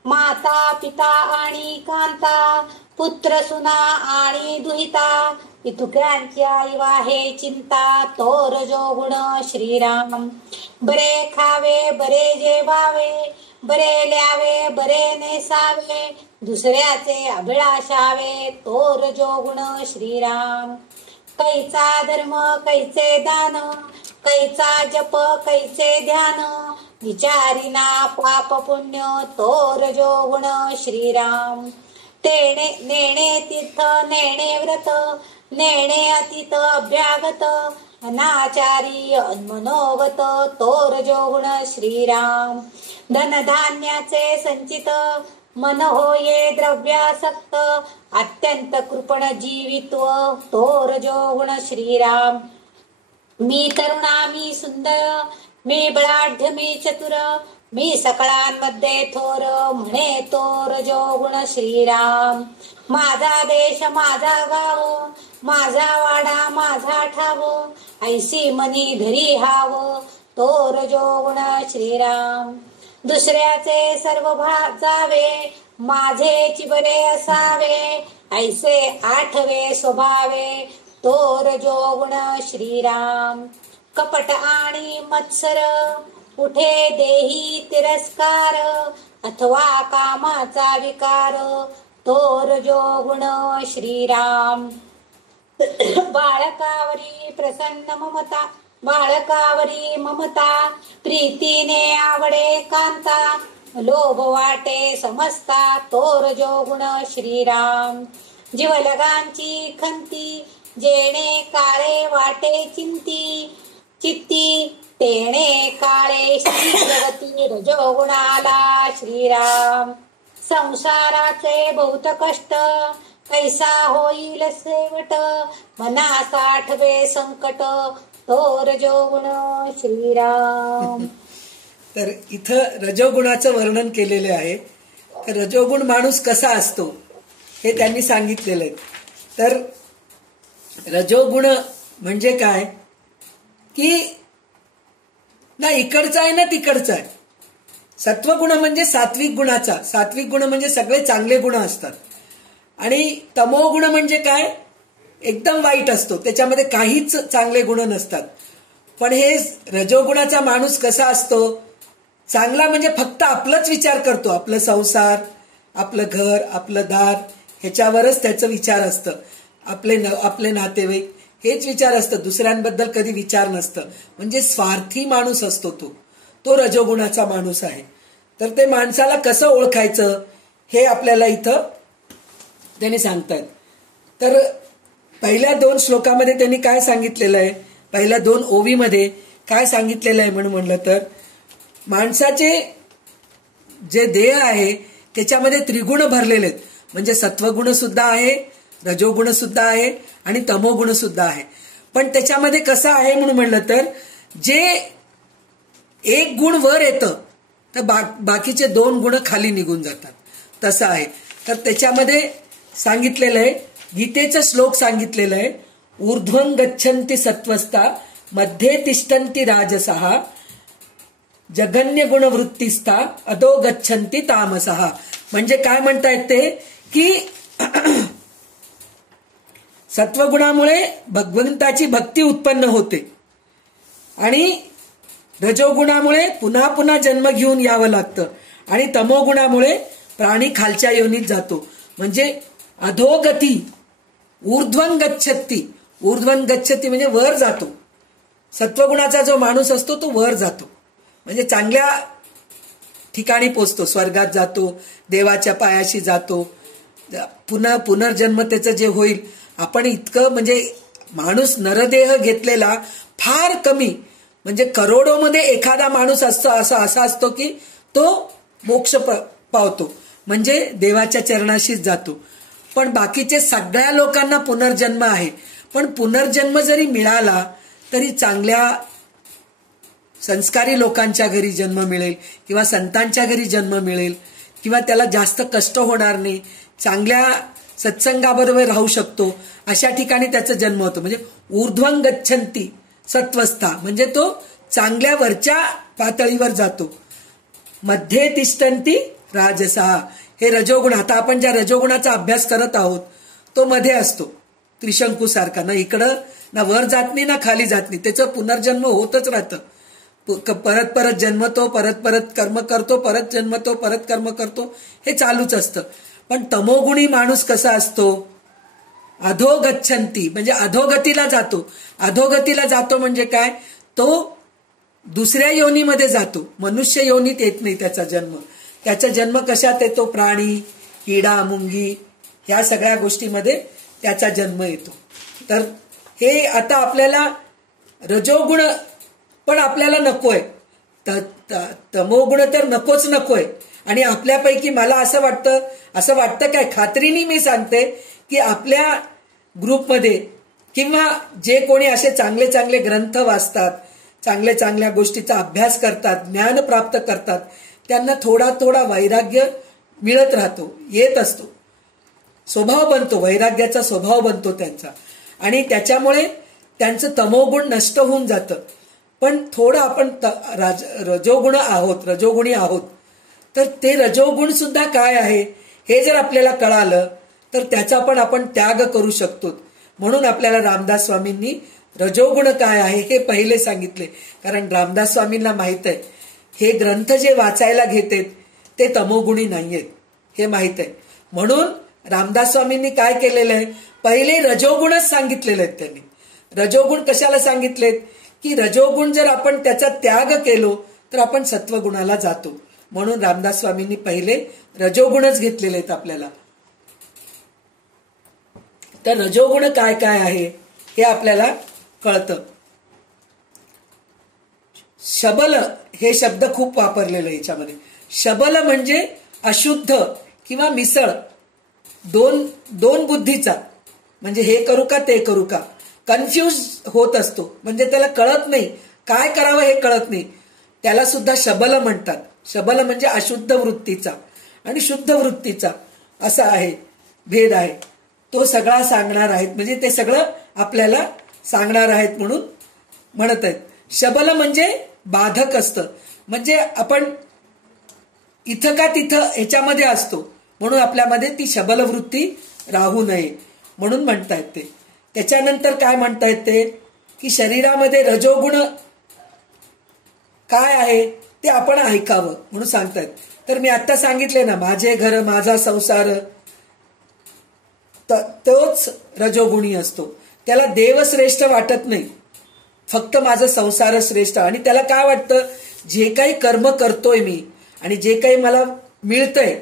माता पिता आणि कांता, पुत्र सुना आणि दुहिता, इतुक्यांची आई वाहे चिंता, तो रजोगुण श्रीराम. बरे खावे बरे जेवावे, बरे ल्यावे बरे नेसावे, दुसऱ्याचे अभिलाषावे, तो रजोगुण श्रीराम. कैचा धर्म कैचे दान, कैचा जप कैचे ध्यान, विचारिना पाप पुण्य, तो रजोगुण श्रीराम. तेणे नेणे तीर्थ नेणे व्रत, नेणे अतीत अभ्यागत, अनाचारी मनोगत, तो रजोगुण श्रीराम. धनधान्याचे संचित, मन होये द्रव्यासक्त, अत्यंत कृपण जीवित्व, तो रजोगुण श्रीराम. मी तरुणा मी सुंदर, मी बलाढ्य मी चतुर, मी सकळांमध्ये थोर म्हणे तो रजोगुण श्रीराम. माझा देश माझा गाव माझा वाडा माझा ठाव ऐसी मनी धरी हाव तो रजोगुण श्रीराम. दुसऱ्याचे सर्व जावे माझे चिबरे असावे ऐसे आठवे स्वभावे तो रजोगुण श्रीराम. कपट आणि मत्सर उठे देही तिरस्कार अथवा कामाचा विकार तो रजोगुण श्रीराम. बाळकावरी प्रसन्न ममता बाळकावरी ममता प्रीतीने आवडे कांता लोभ वाटे समजता तो रजोगुण श्रीराम. जीवलगांची खंती जेणे काळे वाटे चित्ती तेणे काळे श्री जगती रजोगुणाला श्रीराम. संसाराचे बहुत कष्ट कैसा होईल शेवट मनास आठवे संकट तो रजोगुण श्रीराम. तर इथं रजोगुणाचं वर्णन केलेले आहे. रजोगुण माणूस कसा असतो हे त्यांनी सांगितलेलं आहे. तर रजोगुण म्हणजे काय की ना इकडचा आहे ना तिकडचा आहे. सत्वगुण म्हणजे सात्विक गुणाचा. सात्विक गुण म्हणजे सगळे चांगले गुण असतात. आणि तमोगुण म्हणजे काय एकदम वाईट असतो, त्याच्यामध्ये काहीच चांगले गुण नसतात. पण हे रजोगुणाचा माणूस कसा असतो, चांगला म्हणजे फक्त आपलाच विचार करतो. आपलं संसार आपलं घर आपलं दार ह्याच्यावरच त्याचं विचार असतं. आपले नातेवाईक हेच विचार असतं, दुसऱ्यांबद्दल कधी विचार नसतं. म्हणजे स्वार्थी माणूस असतो तो रजोगुणाचा माणूस आहे. तर ते माणसाला कसं ओळखायचं हे आपल्याला इथं त्यांनी सांगतात. तर पहिल्या 2 श्लोकामध्ये त्यांनी काय सांगितलेलं आहे, पहिल्या 2 ओवीमध्ये काय सांगितलेलं आहे म्हणलं तर माणसाचे जे देह आहे त्याच्यामध्ये त्रिगुण भरलेले आहेत. म्हणजे सत्वगुण सुद्धा आहे, रजोगुण सुद्धा आहे आणि तमोगुण सुद्धा आहे. पण त्याच्यामध्ये कसं आहे म्हणून म्हणलं तर जे एक गुण वर येतं तर बाकीचे 2 गुण खाली निघून जातात, तसं आहे. तर त्याच्यामध्ये सांगितलेलं आहे, गीतेचं श्लोक सांगितलेलं आहे, ऊर्ध्वं गच्छन्ति सत्वस्ता मध्ये तिष्ठन्ति राजसः जगन्य गुण वृत्तिस्था अधो गच्छन्ति तामसः. म्हणजे काय म्हणतायत ते की सत्वगुणामुळे भगवंताची भक्ती उत्पन्न होते आणि रजोगुणामुळे पुन्हा पुन्हा जन्म घेऊन यावं लागतं आणि तमोगुणामुळे प्राणी खालच्या योनीत जातो. म्हणजे अधोगती ऊर्ध्वं गच्छति. ऊर्ध्वं गच्छति म्हणजे वर जातो. सत्वगुणाचा जो माणूस असतो तो वर जातो, म्हणजे चांगल्या ठिकाणी पोचतो, स्वर्गात जातो, देवाच्या पायाशी जातो. पुनर्जन्म त्याचं जे होईल, आपण इतकं म्हणजे माणूस नरदेह घेतलेला फार कमी, म्हणजे करोडोमध्ये एखादा माणूस असतो असा असतो की तो मोक्ष पावतो, म्हणजे देवाच्या चरणाशीच जातो. पण बाकीचे सगळ्या लोकांना पुनर्जन्म आहे. पण पुनर्जन्म जरी मिळाला तरी चांगल्या संस्कारी लोकांच्या घरी जन्म मिळेल किंवा संतांच्या घरी जन्म मिळेल किंवा त्याला जास्त कष्ट होणार नाही, चांगल्या सत्संगाबरोबर राहू शकतो, अशा ठिकाणी त्याचा जन्म होतो. म्हणजे ऊर्ध्वं गच्छन्ति सत्वस्था म्हणजे तो चांगल्या वरच्या पातळीवर जातो. मध्ये तिष्ठन्ति राजसः हे रजोगुण. आता आपण ज्या रजोगुणाचा अभ्यास करत आहोत तो मध्ये असतो, त्रिशंकू सारखा, ना इकडं ना वर जात नाही ना खाली जात नाही, त्याचं पुनर्जन्म होतच राहतं. परत परत जन्मतो, परत कर्म करतो, परत जन्मतो, परत कर्म करतो, हे चालूच असतं. पण तमोगुणी माणूस कसा असतो, अधोगच्छन्ति म्हणजे अधोगतीला जातो. अधोगतीला जातो म्हणजे काय, तो दुसऱ्या योनीमध्ये जातो, मनुष्य योनीत येत नाही त्याचा जन्म. त्याचा जन्म कशात येतो, प्राणी, किडा, मुंगी ह्या सगळ्या गोष्टीमध्ये त्याचा जन्म येतो. तर हे आता आपल्याला रजोगुण पण आपल्याला नकोय, तमोगुण तर नकोय. आणि आपल्यापैकी मला असं वाटतं काय, खात्रीने मी सांगते की आपल्या ग्रुपमध्ये किंवा जे कोणी असे चांगले चांगले ग्रंथ वाचतात, चांगल्या चांगल्या गोष्टीचा अभ्यास करतात, ज्ञान प्राप्त करतात, त्यांना थोडा थोडा वैराग्य मिळत राहतो, येत असतो, स्वभाव बनतो, वैराग्याचा स्वभाव बनतो त्यांचा, आणि त्याच्यामुळे त्यांचं तमोगुण नष्ट होऊन जातं. पण थोडं आपण रजोगुणी आहोत, तर ते रजोगुण सुद्धा काय आहे हे जर आपल्याला कळालं तर त्याचा पण आपण त्याग करू शकतो. म्हणून आपल्याला रामदास स्वामींनी रजोगुण काय आहे हे पहिले सांगितले. कारण रामदास स्वामींना माहित आहे हे ग्रंथ जे वाचायला घेतेत ते तमोगुणी नाहीयेत, हे माहित आहे. म्हणून रामदास स्वामींनी काय केलेलं आहे, पहिले रजोगुणच सांगितलेले आहेत त्यांनी. रजोगुण कशाला सांगितलेत की रजोगुण जर आपण त्याचा त्याग केलो तर आपण सत्वगुणाला जातो. म्हणून रामदास स्वामींनी पहिले रजोगुणच घेतलेले आहेत आपल्याला. तर रजोगुण काय काय आहे हे आपल्याला कळतं. शबल हे शब्द खूप वापरलेले याच्यामध्ये. शबल म्हणजे अशुद्ध किंवा मिसळ, दोन बुद्धीचा, म्हणजे हे करू का ते करू का, कन्फ्यूज होत असतो, म्हणजे त्याला कळत नाही काय करावं, हे कळत नाही, त्याला सुद्धा शबल म्हणतात. शबल म्हणजे अशुद्ध वृत्तीचा आणि शुद्ध वृत्तीचा असा आहे, भेद आहे. तो सगळा सांगणार आहेत, म्हणजे ते सगळं आपल्याला सांगणार आहेत म्हणून म्हणत आहेत. शबल म्हणजे बाधक असतं, म्हणजे आपण इथं का तिथं ह्याच्यामध्ये असतो, म्हणून आपल्यामध्ये ती शबल वृत्ती राहू नये म्हणून म्हणतायत ते. त्याच्यानंतर काय म्हणतायत ते की शरीरामध्ये रजोगुण काय आहे ते आपण ऐकावं म्हणून सांगतायत. तर मी आता सांगितले ना, माझे घर माझा संसार, तोच रजोगुणी असतो. त्याला देव श्रेष्ठ वाटत नाही, फक्त माझा संसार श्रेष्ठ. आणि त्याला काय वाटतं, जे काही कर्म करतोय मी आणि जे काही मला मिळतंय,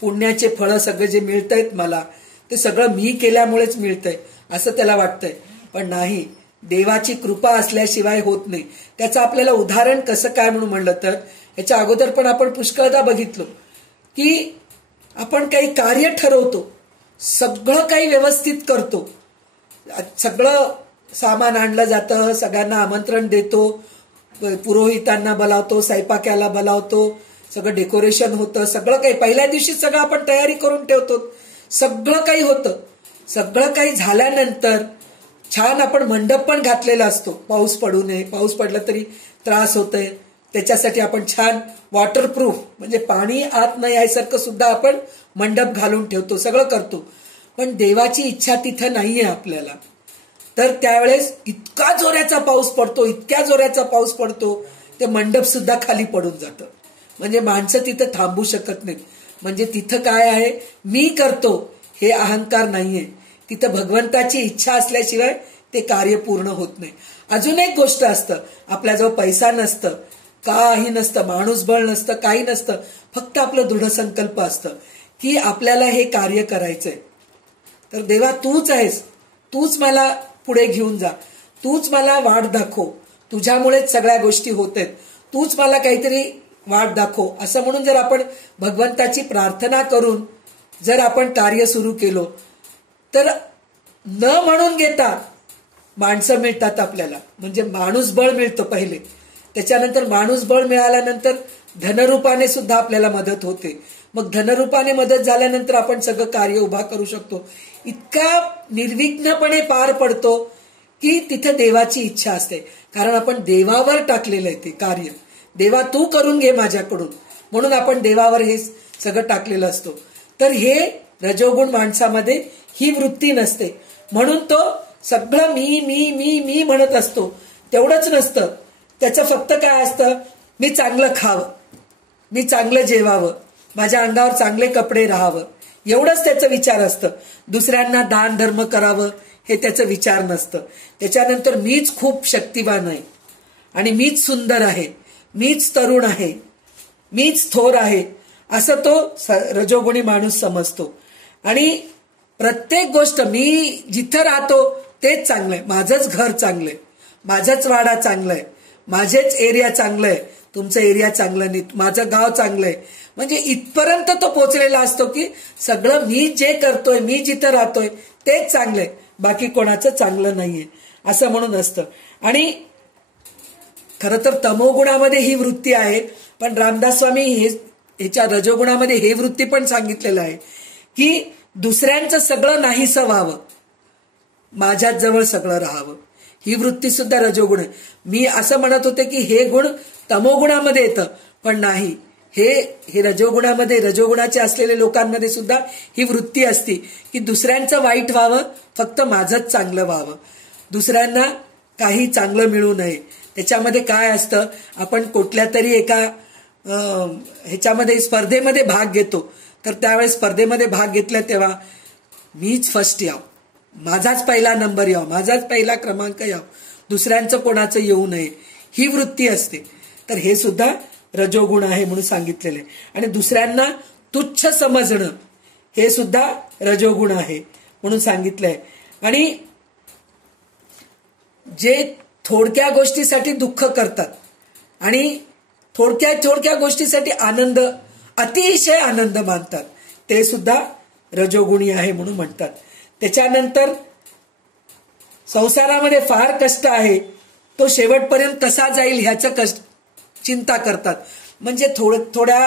पुण्याचे फळं सगळे जे मिळतंयत मला, ते सगळं मी केल्यामुळेच मिळतंय असं त्याला वाटतंय. पण नाही, देवाची कृपा असल्याशिवाय होत नाही. त्याचं आपल्याला उदाहरण कसं काय म्हणून म्हणलं तर, याच्या अगोदर पण आपण पुष्कळदा बघितलो की आपण काही कार्य ठरवतो, सगळं काही व्यवस्थित करतो, सगळं सामान आणलं जातं, सगळ्यांना आमंत्रण देतो, पुरोहितांना बोलावतो, स्वयंपाक्याला बोलावतो, सगळं डेकोरेशन होतं, सगळं काही पहिल्या दिवशी सगळं आपण तयारी करून ठेवतो, सगळं काही होतं. सगळं काही झाल्यानंतर छान आपण मंडप पण घातलेला असतो, पाऊस पडू नये, पाऊस पडला तरी त्रास होतोय, त्याच्यासाठी आपण छान वॉटरप्रूफ म्हणजे पाणी आत न यायसारखं सुद्धा आपण मंडप घालून ठेवतो, सगळं करतो. पण देवाची इच्छा तिथं नाहीये आपल्याला. तर त्यावेळेस इतका जोराचा पाऊस पडतो, इतक्या जोराचा पाऊस पडतो, ते मंडप सुद्धा खाली पडून जातं. म्हणजे माणसं तिथं थांबू शकत नाहीत. म्हणजे तिथं काय आहे, मी करतो हे अहंकार नाहीये, तिथं भगवंताची इच्छा असल्याशिवाय ते कार्य पूर्ण होत नाही. अजून एक गोष्ट असतं, आपल्याजवळ पैसा नसतं, काही नसतं, माणूस बळ नसतं, काही नसतं, फक्त आपलं दृढ संकल्प असतं की आपल्याला हे कार्य करायचंय. तर देवा तूच आहेस, तूच मला पुढे घेऊन जा, तूच मला वाट दाखव, तुझ्यामुळेच सगळ्या गोष्टी होत आहेत, तूच मला काहीतरी वाट दाखव, असं म्हणून जर आपण भगवंताची प्रार्थना करून जर आपण कार्य सुरू केलो तर न म्हणून घेता माणसं मिळतात आपल्याला. म्हणजे माणूस बळ मिळतं पहिले, त्याच्यानंतर माणूस बळ मिळाल्यानंतर धनरूपाने सुद्धा आपल्याला मदत होते. मग धनरूपाने मदत झाल्यानंतर आपण सगळं कार्य उभा करू शकतो. इतका निर्विघ्नपणे पार पडतो की तिथे देवाची इच्छा असते, कारण आपण देवावर टाकलेलं आहे ते कार्य. देवा तू करून घे माझ्याकडून, म्हणून आपण देवावर हे सगळं टाकलेलं असतो. तर हे रजोगुण माणसामध्ये ही वृत्ती नसते, म्हणून तो सगळं मी मी मी मी म्हणत असतो. तेवढंच नसतं, त्याचं फक्त काय असतं, मी चांगलं खावं, मी चांगलं जेवावं, माझ्या अंगावर चांगले कपडे राहावं, एवढंच त्याचं विचार असतं. दुसऱ्यांना दान धर्म करावं हे त्याचं विचार नसतं. त्याच्यानंतर मीच खूप शक्तिवान आहे आणि मीच सुंदर आहे, मीच तरुण आहे, मीच थोर आहे, असं तो रजोगुणी माणूस समजतो. आणि प्रत्येक गोष्ट मी जिथं राहतो तेच चांगलंय, माझंच घर चांगलंय, माझाच वाडा चांगलाय, माझेच एरिया चांगलंय, तुमचं एरिया चांगलं नाही, माझं गाव चांगलंय. म्हणजे इथपर्यंत तो पोचलेला असतो की सगळं मी जे करतोय, मी जिथं राहतोय तेच चांगलंय, बाकी कोणाचं चांगलं नाहीये असं म्हणून असतं. आणि खरं तर तमोगुणामध्ये ही वृत्ती आहे, पण रामदास स्वामी ह्याच्या रजोगुणामध्ये हे वृत्ती पण सांगितलेलं आहे की दुसऱ्यांचं सगळं नाहीसं व्हावं, माझ्याच जवळ सगळं राहावं. ही वृत्ती सुद्धा रजोगुण आहे. मी असं म्हणत होते की हे गुण तमोगुणामध्ये येतं, पण नाही, हे रजोगुणामध्ये, रजोगुणाचे असलेल्या लोकांमध्ये सुद्धा ही वृत्ती असते की दुसऱ्यांचं वाईट व्हावं, फक्त माझंच चांगलं व्हावं, दुसऱ्यांना काही चांगलं मिळू नये. त्याच्यामध्ये काय असतं, आपण कुठल्या तरी एका ह्याच्यामध्ये स्पर्धेमध्ये भाग घेतो, तर त्यावेळेस स्पर्धेमध्ये भाग घेतला तेव्हा मीच फर्स्ट यावं, माझाच पहिला नंबर यावं, माझाच पहिला क्रमांक यावं, दुसऱ्यांचं कोणाचं येऊ नये, ही वृत्ती असते. तर हे सुद्धा रजोगुण आहे म्हणून सांगितलेले. आणि दुसऱ्यांना तुच्छ समजणं हे सुद्धा रजोगुण आहे म्हणून सांगितलंय. आणि जे थोडक्या गोष्टीसाठी दुःख करतात आणि थोडक्या गोष्टीसाठी आनंद, अतिशय आनंद मानतात, ते सुद्धा रजोगुणी आहे म्हणून म्हणतात. त्याच्यानंतर संसारामध्ये फार कष्ट आहे, तो शेवटपर्यंत कसा जाईल ह्याचं चिंता करतात. म्हणजे थोड्या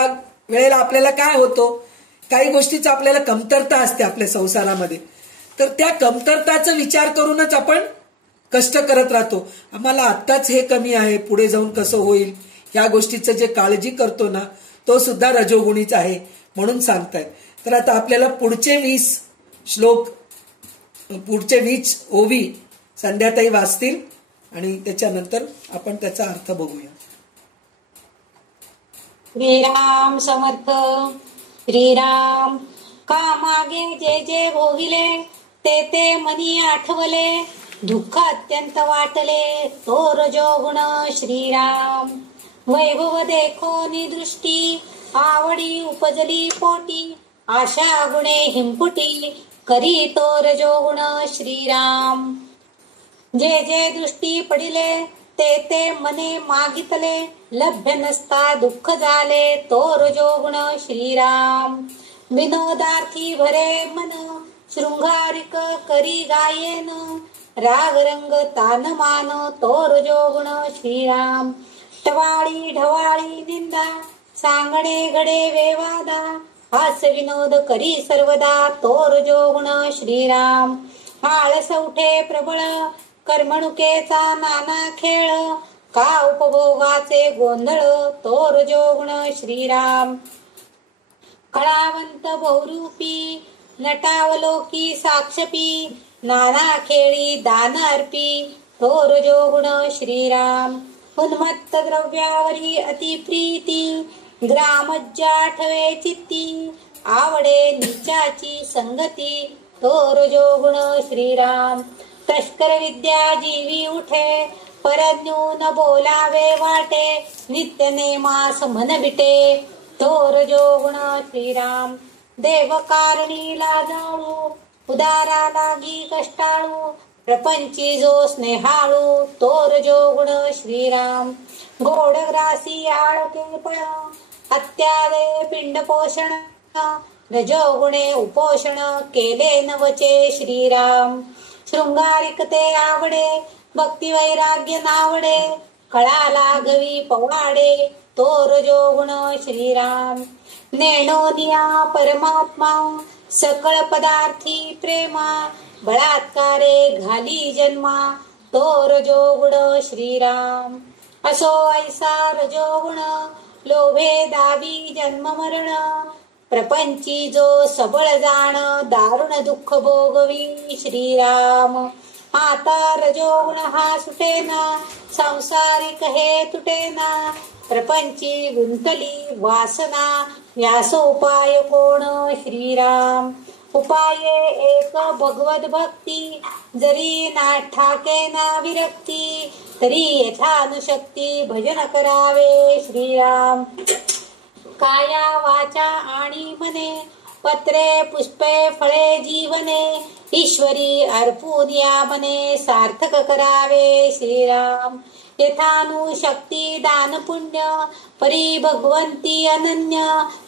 वेळेला आपल्याला काय होतो, काही गोष्टीचा आपल्याला कमतरता असते आपल्या संसारामध्ये, तर त्या कमतरताचा विचार करूनच आपण कष्ट करत राहतो. आम्हाला आत्ताच हे कमी आहे, पुढे जाऊन कसं होईल, ह्या गोष्टीचं जे काळजी करतो ना, तो सुद्धा रजोगुणीच आहे म्हणून सांगतायत. तर आता आपल्याला पुढचे 20 श्लोक, पुढचे 20 ओवी संध्याताई वाचतील आणि त्याच्यानंतर आपण त्याचा अर्थ बघूया. श्रीराम समर्थ. श्रीराम. का मागे जे जे भोगिले, ते ते मनी आठवले, दुःख अत्यंत वाटले, तो रजोगुण श्रीराम. वैभव देखो निदृष्टी, आवडी उपजली पोटी, आशा गुणे हिंपुटी, करी तो रजोगुण श्रीराम. जे जे दृष्टी पडिले, ते ते मने मागितले, लभ्य नसता दुःख झाले, तो रजोगुण श्रीराम. विनोदार्थी भरे मन, शृंगारिक करी गायन, राग रंग तान मान, तो रजोगुण श्रीराम. टवाळी ढवाळी निंदा, सांगणे घडे वेवादा, हास्य विनोद करी सर्वदा, तो रजोगुण श्रीराम. आळस उठे प्रबळ, कर्मणुकेचा नाना खेळ, का उपभोगाचे गोंधळ, तो रजोगुण श्रीराम. कळावंत बहुरूपी, नटावलोकी साक्षपी, नाना खेळी दान अर्पी, तो रजोगुण श्रीराम. उन्मत्त द्रव्यावरी अतिप्रीती, ग्रामज्जा ठवे चित्ती, आवडे नीचाची संगती, तो रजोगुण श्रीराम. तस्कर विद्या जीवी उठे, परज्ञू न बोलावे वाटे, नित्य नेमास मन विटे, तो रजोगुण श्रीराम. देव कारणी लाजाळू, उदारा लागी कष्टाळू, प्रपंची जो स्नेहाळू, तो रजोगुण श्रीराम. गोडग्रासी आळके पण, अत्यादे पिंड पोषण, रजोगुणे उपोषण, केले नवचे श्रीराम. शृंगारिकते आवडे, भक्ती वैराग्य नावडे, कळा लागवी पवाडे, तो रजोगुण श्रीराम. नेणोनिया परमात्मा, सकळ पदार्थी प्रेमा, बळात्कारे घाली जन्मा, तो रजोगुण श्रीराम. असो ऐसा रजोगुण, लोभे दावी जन्म मरण, प्रपंची जो सबळ जाण, दारुण दुःख भोगवी श्रीराम. आता रजोगुण हा सुटेना, संसारिक हे तुटेना, प्रपंची गुंतली वासना, व्यासोपाय कोण श्रीराम. उपाये एक भगवत भक्ती, जरी ना ठाके ना विरक्ती, तरी यथानुशक्ती भजन करावे श्रीराम. काया वाचा आणि मने, पत्रे पुष्पे फळे जीवने, ईश्वरी अर्पून या मने, सार्थक करावे श्रीराम. यथानुशक्ती दान पुण्य, परी भगवंती अनन्य,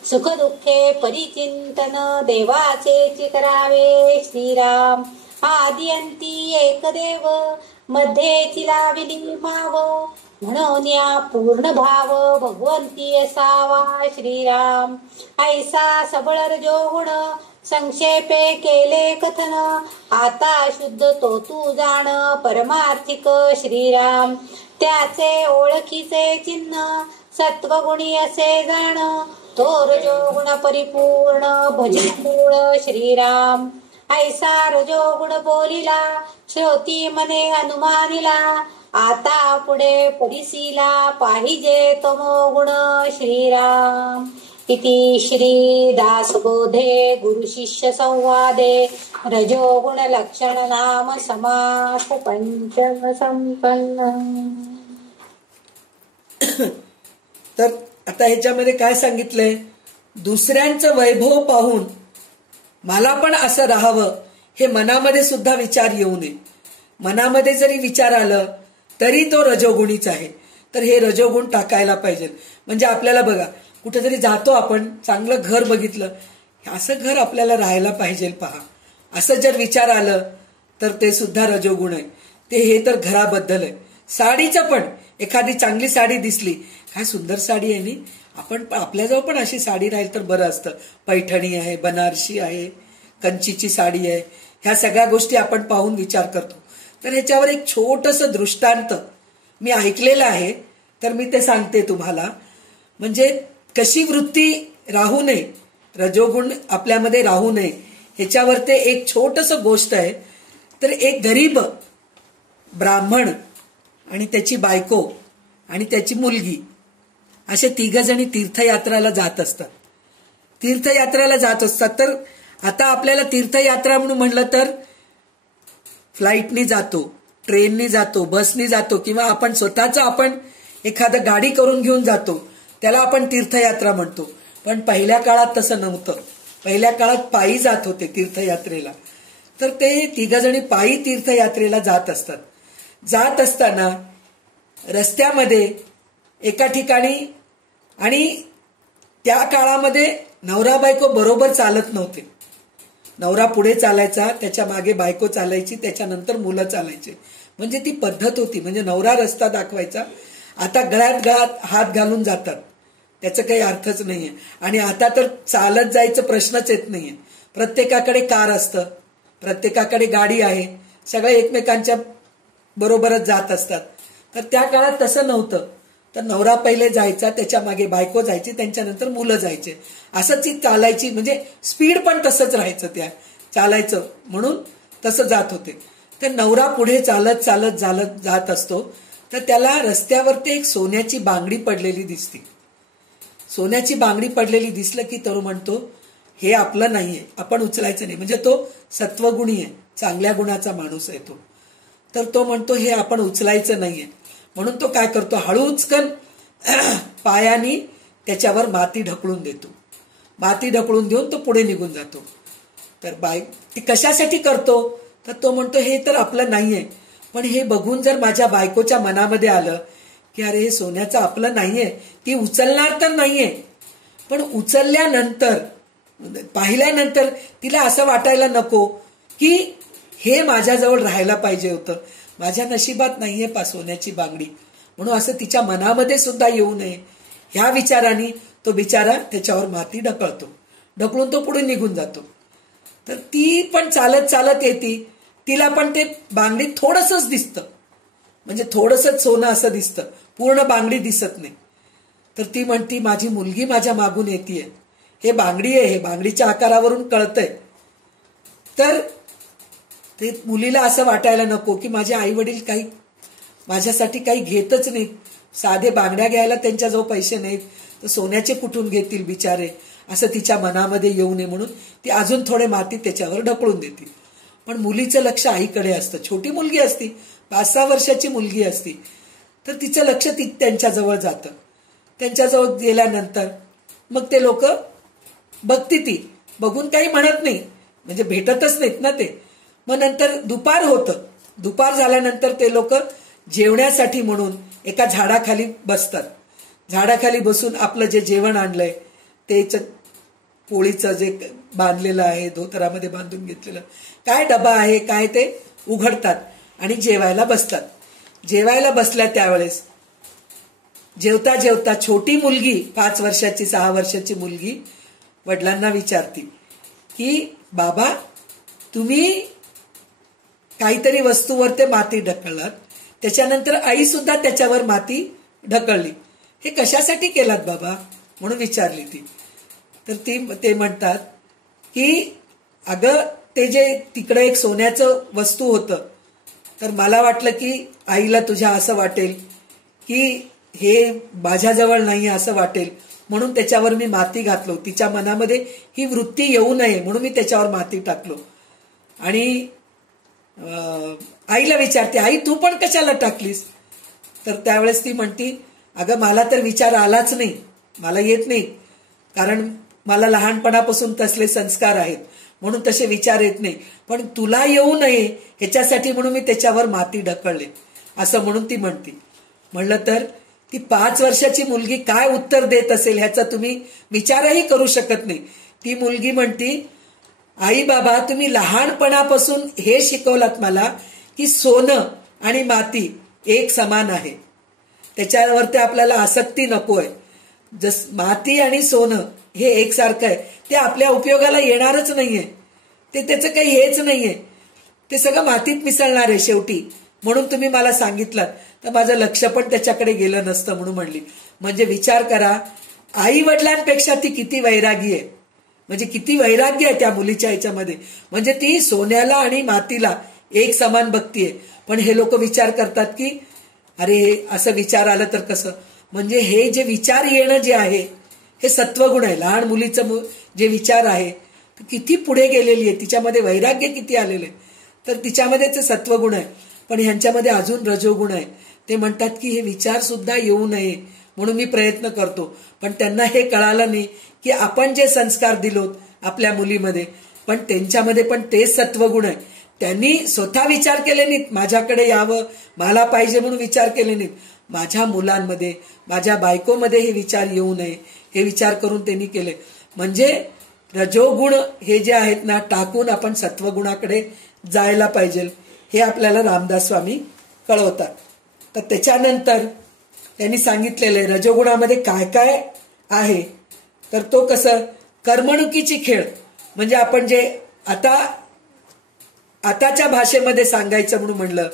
सुख दुःखे परिचिंतन, देवाचे करावे श्रीराम. आदि अंती एक देव मध्ये चिलाविली माव म्हणून या पूर्ण भाव भगवंती असावा श्रीराम ऐसा सबळ रजोगुण संक्षेपे केले कथन आता शुद्ध तो तू जाण परमार्थिक श्रीराम त्याचे ओळखीचे चिन्ह सत्वगुणी असे जाण तो रजोगुण परिपूर्ण भजन मूळ श्रीराम ऐसा रजोगुण बोलिला श्रोती मने अनुमानिला आता पुढे परिसीला पाहिजे तमोगुण श्रीराम इति श्री दासबोधे गुरु शिष्य संवादे रजोगुण लक्षण नाम समास पंचम संपन्न. तर आता ह्याच्यामध्ये काय सांगितलंय, दुसऱ्यांचं वैभव पाहून मला पण असं राहावं हे मनामध्ये सुद्धा विचार येऊ नये. मनामध्ये जरी विचार आलं तरी तो रजोगुणीच आहे. तर हे रजोगुण टाकायला पाहिजे. म्हणजे आपल्याला बघा कुठेतरी जातो आपण, चांगलं घर बघितलं, असं घर आपल्याला राहायला पाहिजे पहा, असं जर विचार आलं तर ते सुद्धा रजोगुण आहे. ते हे तर घराबद्दल आहे. साडीचं पण एखादी चांगली साडी दिसली, काय सुंदर साडी आहे नी, आपण आपल्याजवळ पण अशी साडी राहील तर बरं असतं. पैठणी आहे, बनारसी आहे, कंचीची साडी आहे, ह्या सगळ्या गोष्टी आपण पाहून विचार करतो. तर ह्याच्यावर एक छोटंसं दृष्टांत मी ऐकलेलं आहे, तर मी ते सांगते तुम्हाला. म्हणजे कशी वृत्ती राहू नये, रजोगुण आपल्यामध्ये राहू नये, ह्याच्यावर ते एक छोटंसं गोष्ट आहे. तर एक गरीब ब्राह्मण आणि त्याची बायको आणि त्याची मुलगी असे 3 जणी तीर्थयात्राला जात असतात. तीर्थयात्राला जात असतात. तर आता आपल्याला तीर्थयात्रा म्हणून म्हणलं तर फ्लाईटनी जातो, ट्रेननी जातो, बसनी जातो, किंवा आपण स्वतःच आपण एखादं गाडी करून घेऊन जातो, त्याला आपण तीर्थयात्रा म्हणतो. पण पहिल्या काळात तसं नव्हतं. पहिल्या काळात पायी जात होते तीर्थयात्रेला. तर ते 3 जणी पायी तीर्थयात्रेला जात असतात. जात असताना रस्त्यामध्ये एका ठिकाणी, आणि त्या काळामध्ये नवरा बायको बरोबर चालत नव्हते. नवरा पुढे चालायचा, त्याच्या मागे बायको चालायची, त्याच्यानंतर मुलं चालायचे. म्हणजे ती पद्धत होती. म्हणजे नवरा रस्ता दाखवायचा, आता गळ्यात हात घालून जातात, त्याचं काही अर्थच नाहीये. आणि आता तर चालत जायचं प्रश्नच येत नाहीये. प्रत्येकाकडे कार असतं, प्रत्येकाकडे गाडी आहे, सगळे एकमेकांच्या बरोबरच जात असतात. तर त्या काळात तसं नव्हतं. तर नवरा पहिले जायचा, त्याच्या मागे बायको जायची, त्यांच्यानंतर मुलं जायचे, असंच ती चालायची. म्हणजे स्पीड पण तसंच राहायचं, त्या चालायचं म्हणून तसं जात होते. तर नवरा पुढे चालत चालत चालत जात असतो. तर त्याला रस्त्यावरती एक सोन्याची बांगडी पडलेली दिसते. सोन्याची बांगडी पडलेली दिसलं की तो म्हणतो हे आपलं नाहीये, आपण उचलायचं नाही. म्हणजे तो सत्वगुणी आहे, चांगल्या गुणाचा माणूस आहे तो. तर तो म्हणतो हे आपण उचलायचं नाहीये. म्हणून तो काय करतो, हळूचकन पायानी त्याच्यावर माती ढकलून देतो. माती ढकलून देऊन तो पुढे निघून जातो. तर ती कशासाठी करतो, तर तो म्हणतो हे तर आपलं नाहीये, पण हे बघून जर माझ्या बायकोच्या मनामध्ये आलं की अरे हे सोन्याचं आपलं नाहीये, ती उचलणार तर नाहीये, पण उचलल्यानंतर पाहिल्यानंतर तिला असं वाटायला नको की हे माझ्याजवळ राहायला पाहिजे होतं, माझ्या नशिबात नाहीये सोन्याची बांगडी, म्हणून असं तिच्या मनामध्ये सुद्धा येऊ नये, ह्या विचाराने तो बिचारा त्याच्यावर माती ढकलतो. ढकलून तो पुढे निघून जातो. तर ती पण चालत चालत येते, तिला पण ते बांगडीत थोडंसंच दिसतं, म्हणजे थोडंसंच सोनं असं दिसतं, पूर्ण बांगडी दिसत नाही. तर ती म्हणती माझी मुलगी माझ्या मागून येतेय, हे बांगडी आहे, हे बांगडीच्या आकारावरून कळतंय. तर ते मुलीला असं वाटायला नको की माझे आई वडील काही माझ्यासाठी काही घेतच नाहीत, साधे बांगड्या घ्यायला त्यांच्याजवळ पैसे नाहीत, तर सोन्याचे कुठून घेतील बिचारे, असं तिच्या मनामध्ये येऊ नये म्हणून ती अजून थोडे माती त्याच्यावर ढकलून देते. पण मुलीचं लक्ष आईकडे असतं. छोटी मुलगी असती, 5-6 वर्षाची मुलगी असती, तर तिचं लक्ष त्यांच्याजवळ जातं. त्यांच्याजवळ गेल्यानंतर मग ते लोक बघती, ती बघून काही म्हणत नाही, म्हणजे भेटतच नाहीत ना ते. मग नंतर दुपार होतं. दुपार झाल्यानंतर ते लोक जेवण्यासाठी म्हणून एका झाडाखाली बसतात. झाडाखाली बसून आपलं जे जेवण आणलंय ते पोळीचं जे बांधलेलं आहे, धोतरामध्ये बांधून घेतलेलं काय डबा आहे काय ते उघडतात आणि जेवायला बसतात. जेवायला बसल्या त्यावेळेस जेवता जेवता छोटी मुलगी 5 वर्षाची 6 वर्षाची मुलगी वडिलांना विचारते की बाबा तुम्ही काहीतरी वस्तूवर ते माती ढकललात, त्याच्यानंतर आई सुद्धा त्याच्यावर माती ढकलली, हे कशासाठी केलात बाबा म्हणून विचारली ती. तर ते म्हणतात की अगं ते जे तिकडे एक सोन्याचं वस्तू होतं, तर मला वाटलं की आईला तुझ्या असं वाटेल की हे माझ्याजवळ नाही असं वाटेल, म्हणून त्याच्यावर मी माती घातलो. तिच्या मनामध्ये ही वृत्ती येऊ नये म्हणून मी त्याच्यावर माती टाकलो. आणि आईला विचारते आई तू पण कशाला टाकलीस. तर त्यावेळेस ती म्हणती अगं मला तर विचार आलाच नाही, मला येत नाही, कारण मला लहानपणापासून तसले संस्कार आहेत म्हणून तसे विचार येत नाही, पण तुला येऊ नये ह्याच्यासाठी म्हणून मी त्याच्यावर माती ढकलले असं म्हणून ती म्हणते. म्हणलं तर ती 5 वर्षाची मुलगी काय उत्तर देत असेल ह्याचा तुम्ही विचारही करू शकत नाही. ती मुलगी म्हणती आई बाबा तुम्ही लहानपणापासून हे शिकवलात मला की सोनं आणि माती एक समान आहे, त्याच्यावरती आपल्याला आसक्ती नको आहे. जस माती आणि सोनं हे एकसारखं आहे, ते आपल्या उपयोगाला येणारच नाहीये, ते त्याचं काही हेच नाहीये, ते सगळं मातीत मिसळणार आहे शेवटी, म्हणून तुम्ही मला सांगितलं तर माझं लक्ष पण त्याच्याकडे गेलं नसतं म्हणून म्हणली. म्हणजे विचार करा आई वडिलांपेक्षा ती किती वैरागी आहे, म्हणजे किती वैराग्य आहे त्या मुलीच्या ह्याच्यामध्ये. म्हणजे ती सोन्याला आणि मातीला एक समान बघतीये. पण हे लोक विचार करतात की अरे असं विचार आलं तर कसं. म्हणजे हे जे विचार येणं जे आहे हे सत्वगुण आहे. लहान मुलीचं जे विचार आहे किती पुढे गेलेली आहे, तिच्यामध्ये वैराग्य किती आलेलं आहे, तर तिच्यामध्ये सत्वगुण आहे. पण ह्यांच्यामध्ये अजून रजोगुण आहे. ते म्हणतात की हे विचार सुद्धा येऊ नये म्हणून मी प्रयत्न करतो. पण त्यांना हे कळालं नाही की आपण जे संस्कार दिलोत आपल्या मुलीमध्ये, पण त्यांच्यामध्ये पण तेच सत्वगुण आहे. त्यांनी स्वतः विचार केले नाहीत माझ्याकडे यावं मला पाहिजे म्हणून विचार केले नाहीत. माझ्या मुलांमध्ये माझ्या बायकोमध्ये हे विचार येऊ नये हे विचार करून त्यांनी केले. म्हणजे रजोगुण हे जे आहेत ना टाकून आपण सत्वगुणाकडे जायला पाहिजे हे आपल्याला रामदास स्वामी कळवतात. तर त्याच्यानंतर त्यांनी सांगितलेलं आहे रजोगुणामध्ये काय काय आहे. तर तो कसं कर्मणुकीची खेळ, म्हणजे आपण जे आताच्या भाषेमध्ये सांगायचं म्हणून म्हणलं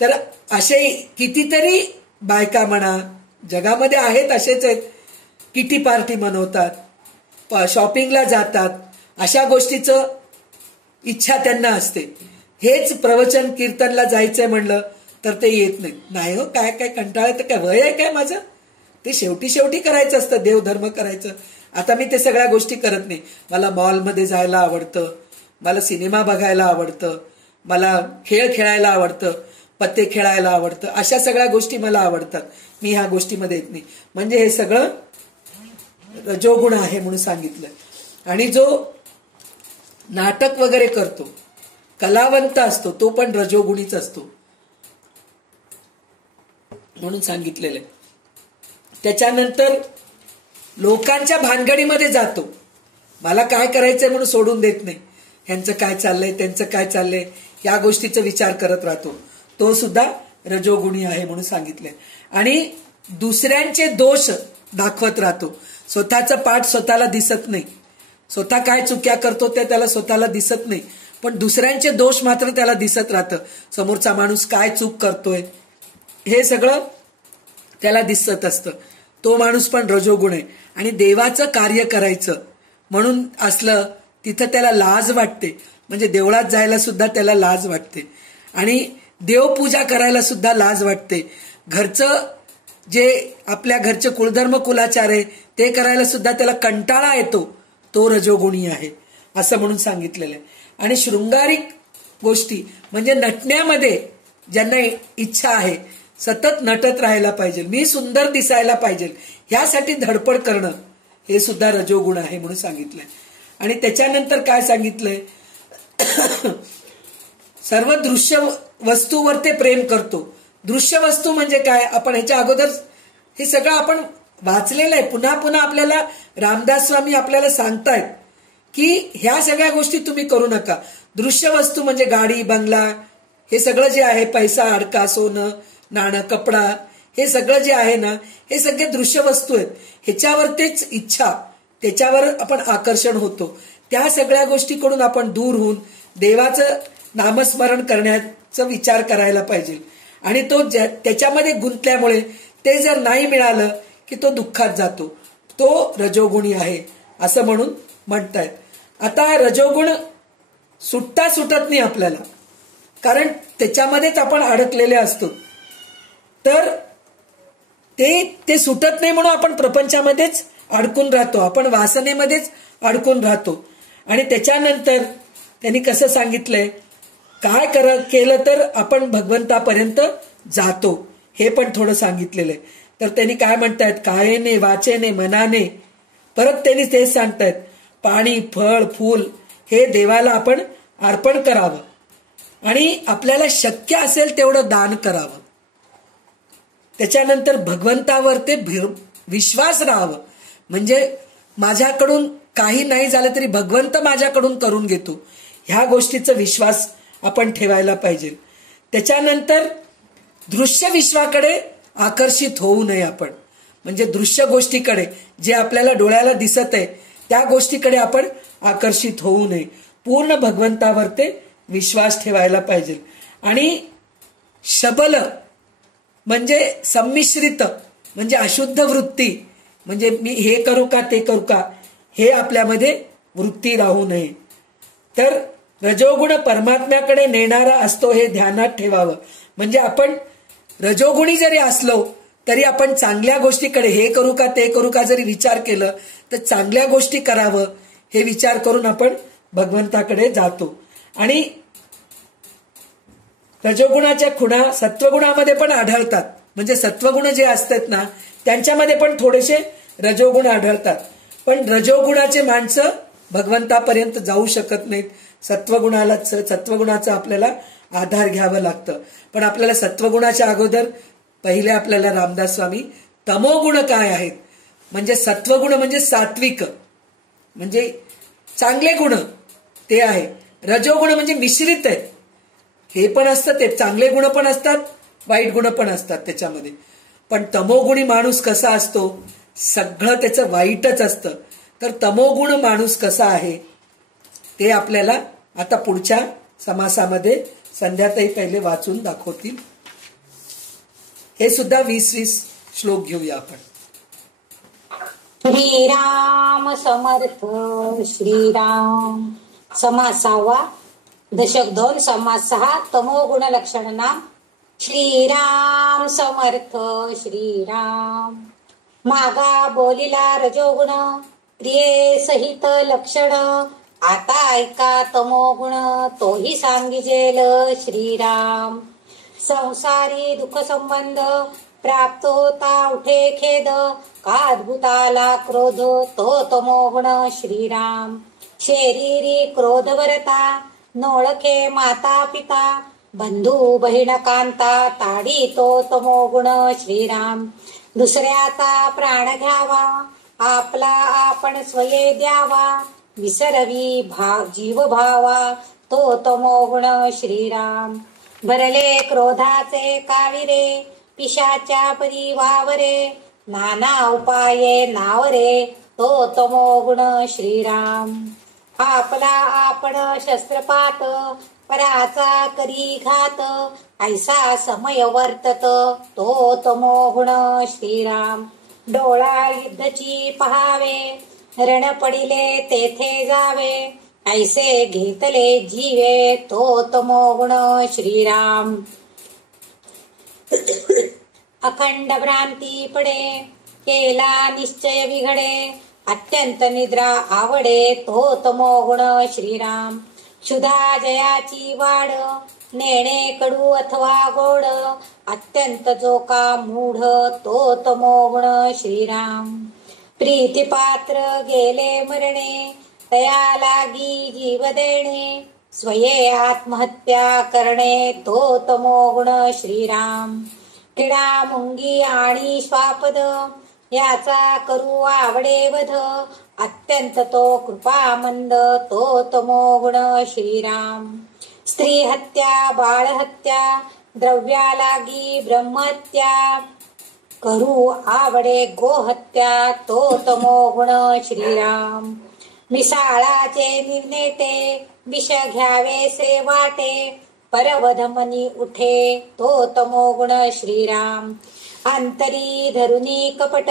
तर असे कितीतरी बायका म्हणा जगामध्ये आहेत, असेच आहेत, किटी पार्टी मनवतात, शॉपिंगला जातात, अशा गोष्टीचं इच्छा त्यांना असते. हेच प्रवचन कीर्तनला जायचंय म्हणलं तर ते येत नाही हो, काय काय कंटाळा तर काय वय आहे काय माझं, ते शेवटी करायचं असतं, देवधर्म करायचं. आता मी ते सगळ्या गोष्टी करत नाही. मला मॉलमध्ये जायला आवडतं, मला सिनेमा बघायला आवडतं, मला खेळ खेळायला आवडतं, पत्ते खेळायला आवडतं, अशा सगळ्या गोष्टी मला आवडतात. मी ह्या गोष्टीमध्ये येत नाही. म्हणजे हे सगळं रजोगुण आहे म्हणून सांगितलं. आणि जो नाटक वगैरे करतो कलावंत असतो तो पण रजोगुणीच असतो म्हणून सांगितलेलं आहे. त्याच्यानंतर लोकांच्या भानगडीमध्ये जातो, मला काय करायचंय म्हणून सोडून देत नाही, ह्यांचं काय चाललंय त्यांचं काय चाललंय या गोष्टीचा विचार करत राहतो, तो सुद्धा रजोगुणी आहे म्हणून सांगितलंय. आणि दुसऱ्यांचे दोष दाखवत राहतो, स्वतःचं पाठ स्वतःला दिसत नाही, स्वतः काय चुक्या करतो ते त्याला स्वतःला दिसत नाही, पण दुसऱ्यांचे दोष मात्र त्याला दिसत राहतं. समोरचा माणूस काय चूक करतोय हे सगळं त्याला दिसत असतं. तो माणूस पण रजोगुण आहे. आणि देवाचं कार्य करायचं म्हणून असलं तिथं त्याला लाज वाटते, म्हणजे देवळात जायला सुद्धा त्याला लाज वाटते आणि देवपूजा करायला सुद्धा लाज वाटते. घरचं जे आपल्या घरचे कुलधर्म कुलाचार आहे ते करायला सुद्धा त्याला कंटाळा येतो, तो रजोगुणी आहे असं म्हणून सांगितलेलं आहे. आणि शृंगारिक गोष्टी म्हणजे नटण्यामध्ये ज्यांना इच्छा आहे, सतत नटत राहायला पाहिजे, मी सुंदर दिसायला पाहिजे, ह्यासाठी धडपड करणं हे सुद्धा रजोगुण आहे म्हणून सांगितलंय. आणि त्याच्यानंतर काय सांगितलंय, सर्व दृश्य वस्तूवर ते प्रेम करतो. दृश्य वस्तू म्हणजे काय, आपण ह्याच्या अगोदर हे सगळं आपण वाचलेलं आहे. पुन्हा पुन्हा आपल्याला रामदास स्वामी आपल्याला सांगतायत की ह्या सगळ्या गोष्टी तुम्ही करू नका. दृश्य वस्तू म्हणजे गाडी, बंगला, हे सगळं जे आहे, पैसा, अडका, सोनं, नाणं, कपडा, हे सगळं जे आहे ना, हे सगळे दृश्य वस्तू आहेत. ह्याच्यावरतीच इच्छा, त्याच्यावर आपण आकर्षण होतो. त्या सगळ्या गोष्टीकडून आपण दूर होऊन देवाचं नामस्मरण करण्याचा विचार करायला पाहिजे. आणि तो त्याच्यामध्ये गुंतल्यामुळे ते जर नाही मिळालं की तो दुःखात जातो, तो रजोगुणी आहे असं म्हणून म्हणतायत. आता रजोगुण सुटता सुटत नाही आपल्याला, कारण त्याच्यामध्येच आपण अडकलेले असतो. तर ते सुटत नाही म्हणून आपण प्रपंचामध्येच अडकून राहतो, आपण वासनेमध्येच अडकून राहतो. आणि त्याच्यानंतर त्यांनी कसं सांगितलंय, काय केलं तर आपण भगवंतापर्यंत जातो, हे पण थोडं सांगितलेलं आहे. तर त्यांनी काय म्हणतायत, कायेने, वाचेने, मनाने, परत त्यांनी तेच सांगतायत, पाणी, फळ, फूल हे देवाला आपण अर्पण करावं आणि आपल्याला शक्य असेल तेवढं दान करावं. त्याच्यानंतर भगवंतावर ते विश्वास राहावं, म्हणजे माझ्याकडून काही नाही झालं तरी भगवंत माझ्याकडून करून घेतो, ह्या गोष्टीचा विश्वास आपण ठेवायला पाहिजे. त्याच्यानंतर दृश्य विश्वाकडे आकर्षित होऊ नये आपण, म्हणजे दृश्य गोष्टीकडे, जे आपल्याला डोळ्याला दिसत आहे त्या गोष्टीकडे आपण आकर्षित होऊ नये. पूर्ण भगवंतावर ते विश्वास ठेवायला पाहिजे. आणि शबल म्हणजे संमिश्रित, म्हणजे अशुद्ध वृत्ती, म्हणजे मी हे करू का ते करू का, हे आपल्यामध्ये वृत्ती राहू नये. तर रजोगुण परमात्म्याकडे नेणारा असतो हे ध्यानात ठेवावं. म्हणजे आपण रजोगुणी जरी असलो तरी आपण चांगल्या गोष्टीकडे, हे करू का ते करू का जरी विचार केलं तर चांगल्या गोष्टी करावं हे विचार करून आपण भगवंताकडे जातो. आणि रजोगुणाच्या खुणा सत्वगुणामध्ये पण आढळतात, म्हणजे सत्वगुण जे असतात ना त्यांच्यामध्ये पण थोडेसे रजोगुण आढळतात. पण रजोगुणाचे माणसं भगवंतापर्यंत जाऊ शकत नाहीत. सत्वगुणाचा आपल्याला आधार घ्यावं लागतं. पण आपल्याला सत्वगुणाच्या अगोदर पहिले आपल्याला रामदास स्वामी तमोगुण काय आहेत, म्हणजे सत्वगुण म्हणजे सात्विक, म्हणजे चांगले गुण ते आहे. रजोगुण म्हणजे मिश्रित आहे, हे पण असतं, ते चांगले गुण पण असतात, वाईट गुण पण असतात त्याच्यामध्ये. पण तमोगुणी माणूस कसा असतो, सगळं त्याचं वाईटच असतं. तर तमोगुण माणूस कसा आहे ते आपल्याला आता पुढच्या समासामध्ये संध्याताई पहिले वाचून दाखवतील. हे सुद्धा 20-20 श्लोक घेऊया आपण. श्रीराम समर्थ श्रीराम. समास 6 दशक 2 समास 6 तमोगुण लक्षण नाम. श्रीराम समर्थ श्रीराम. मागा बोलिला रजोगुण प्रिये सहित लक्षण. आता ऐका तमोगुण तोही सांगिजेल श्रीराम. संसारी दुःख संबंध प्राप्त होता उठे खेद. का अद्भुताला क्रोध तो तमोगुण श्रीराम. शरीरी क्रोध भरता नोळखे माता पिता. बंधू बहीण कांता ताडी तो तमोगुण श्रीराम. दुसऱ्याचा प्राण घ्यावा आपला आपण स्वये द्यावा. विसरवी जीव भावा तो तमोगुण श्रीराम. भरले क्रोधाचे काविरे पिशाच्या परी वावरे. नाना उपाये नावरे तो तमोगुण श्रीराम. आपला आपण शस्त्रपात पराचा करी घात. ऐसा समय वर्तत तो तमोगुण श्रीराम. डोळा युद्धची पहावे रण पडिले तेथे जावे. ऐसे घेतले जीवे तो तमोगुण श्रीराम. अखंड भ्रांती पडे केला निश्चय बिघडे. अत्यंत निद्रा आवडे तो तमोगुण श्रीराम. क्षुधा जयाची वाढ नेणे कडू अथवा गोड. अत्यंत जोका मूढ तो तमोगुण श्रीराम. प्रीतिपात्र गेले मरणे तया लागी जीव देणे. स्वये आत्महत्या करणे तो तमोगुण श्रीराम. किडा मुंगी आणि श्वापद याचा करू आवडे वध, अत्यंत तो कृपामंद, तो तमो गुण श्रीराम. स्त्री हत्या, बाळ हत्या, द्रव्या लागी ब्रह्महत्या, करू आवडे गोहत्या, तो तमो गुण श्रीराम. मिसाळाचे निर्नेटे, विष घ्यावेसे वाटे, परवध मनी उठे, तो तमो गुण श्रीराम. अंतरी धरुनी कपट,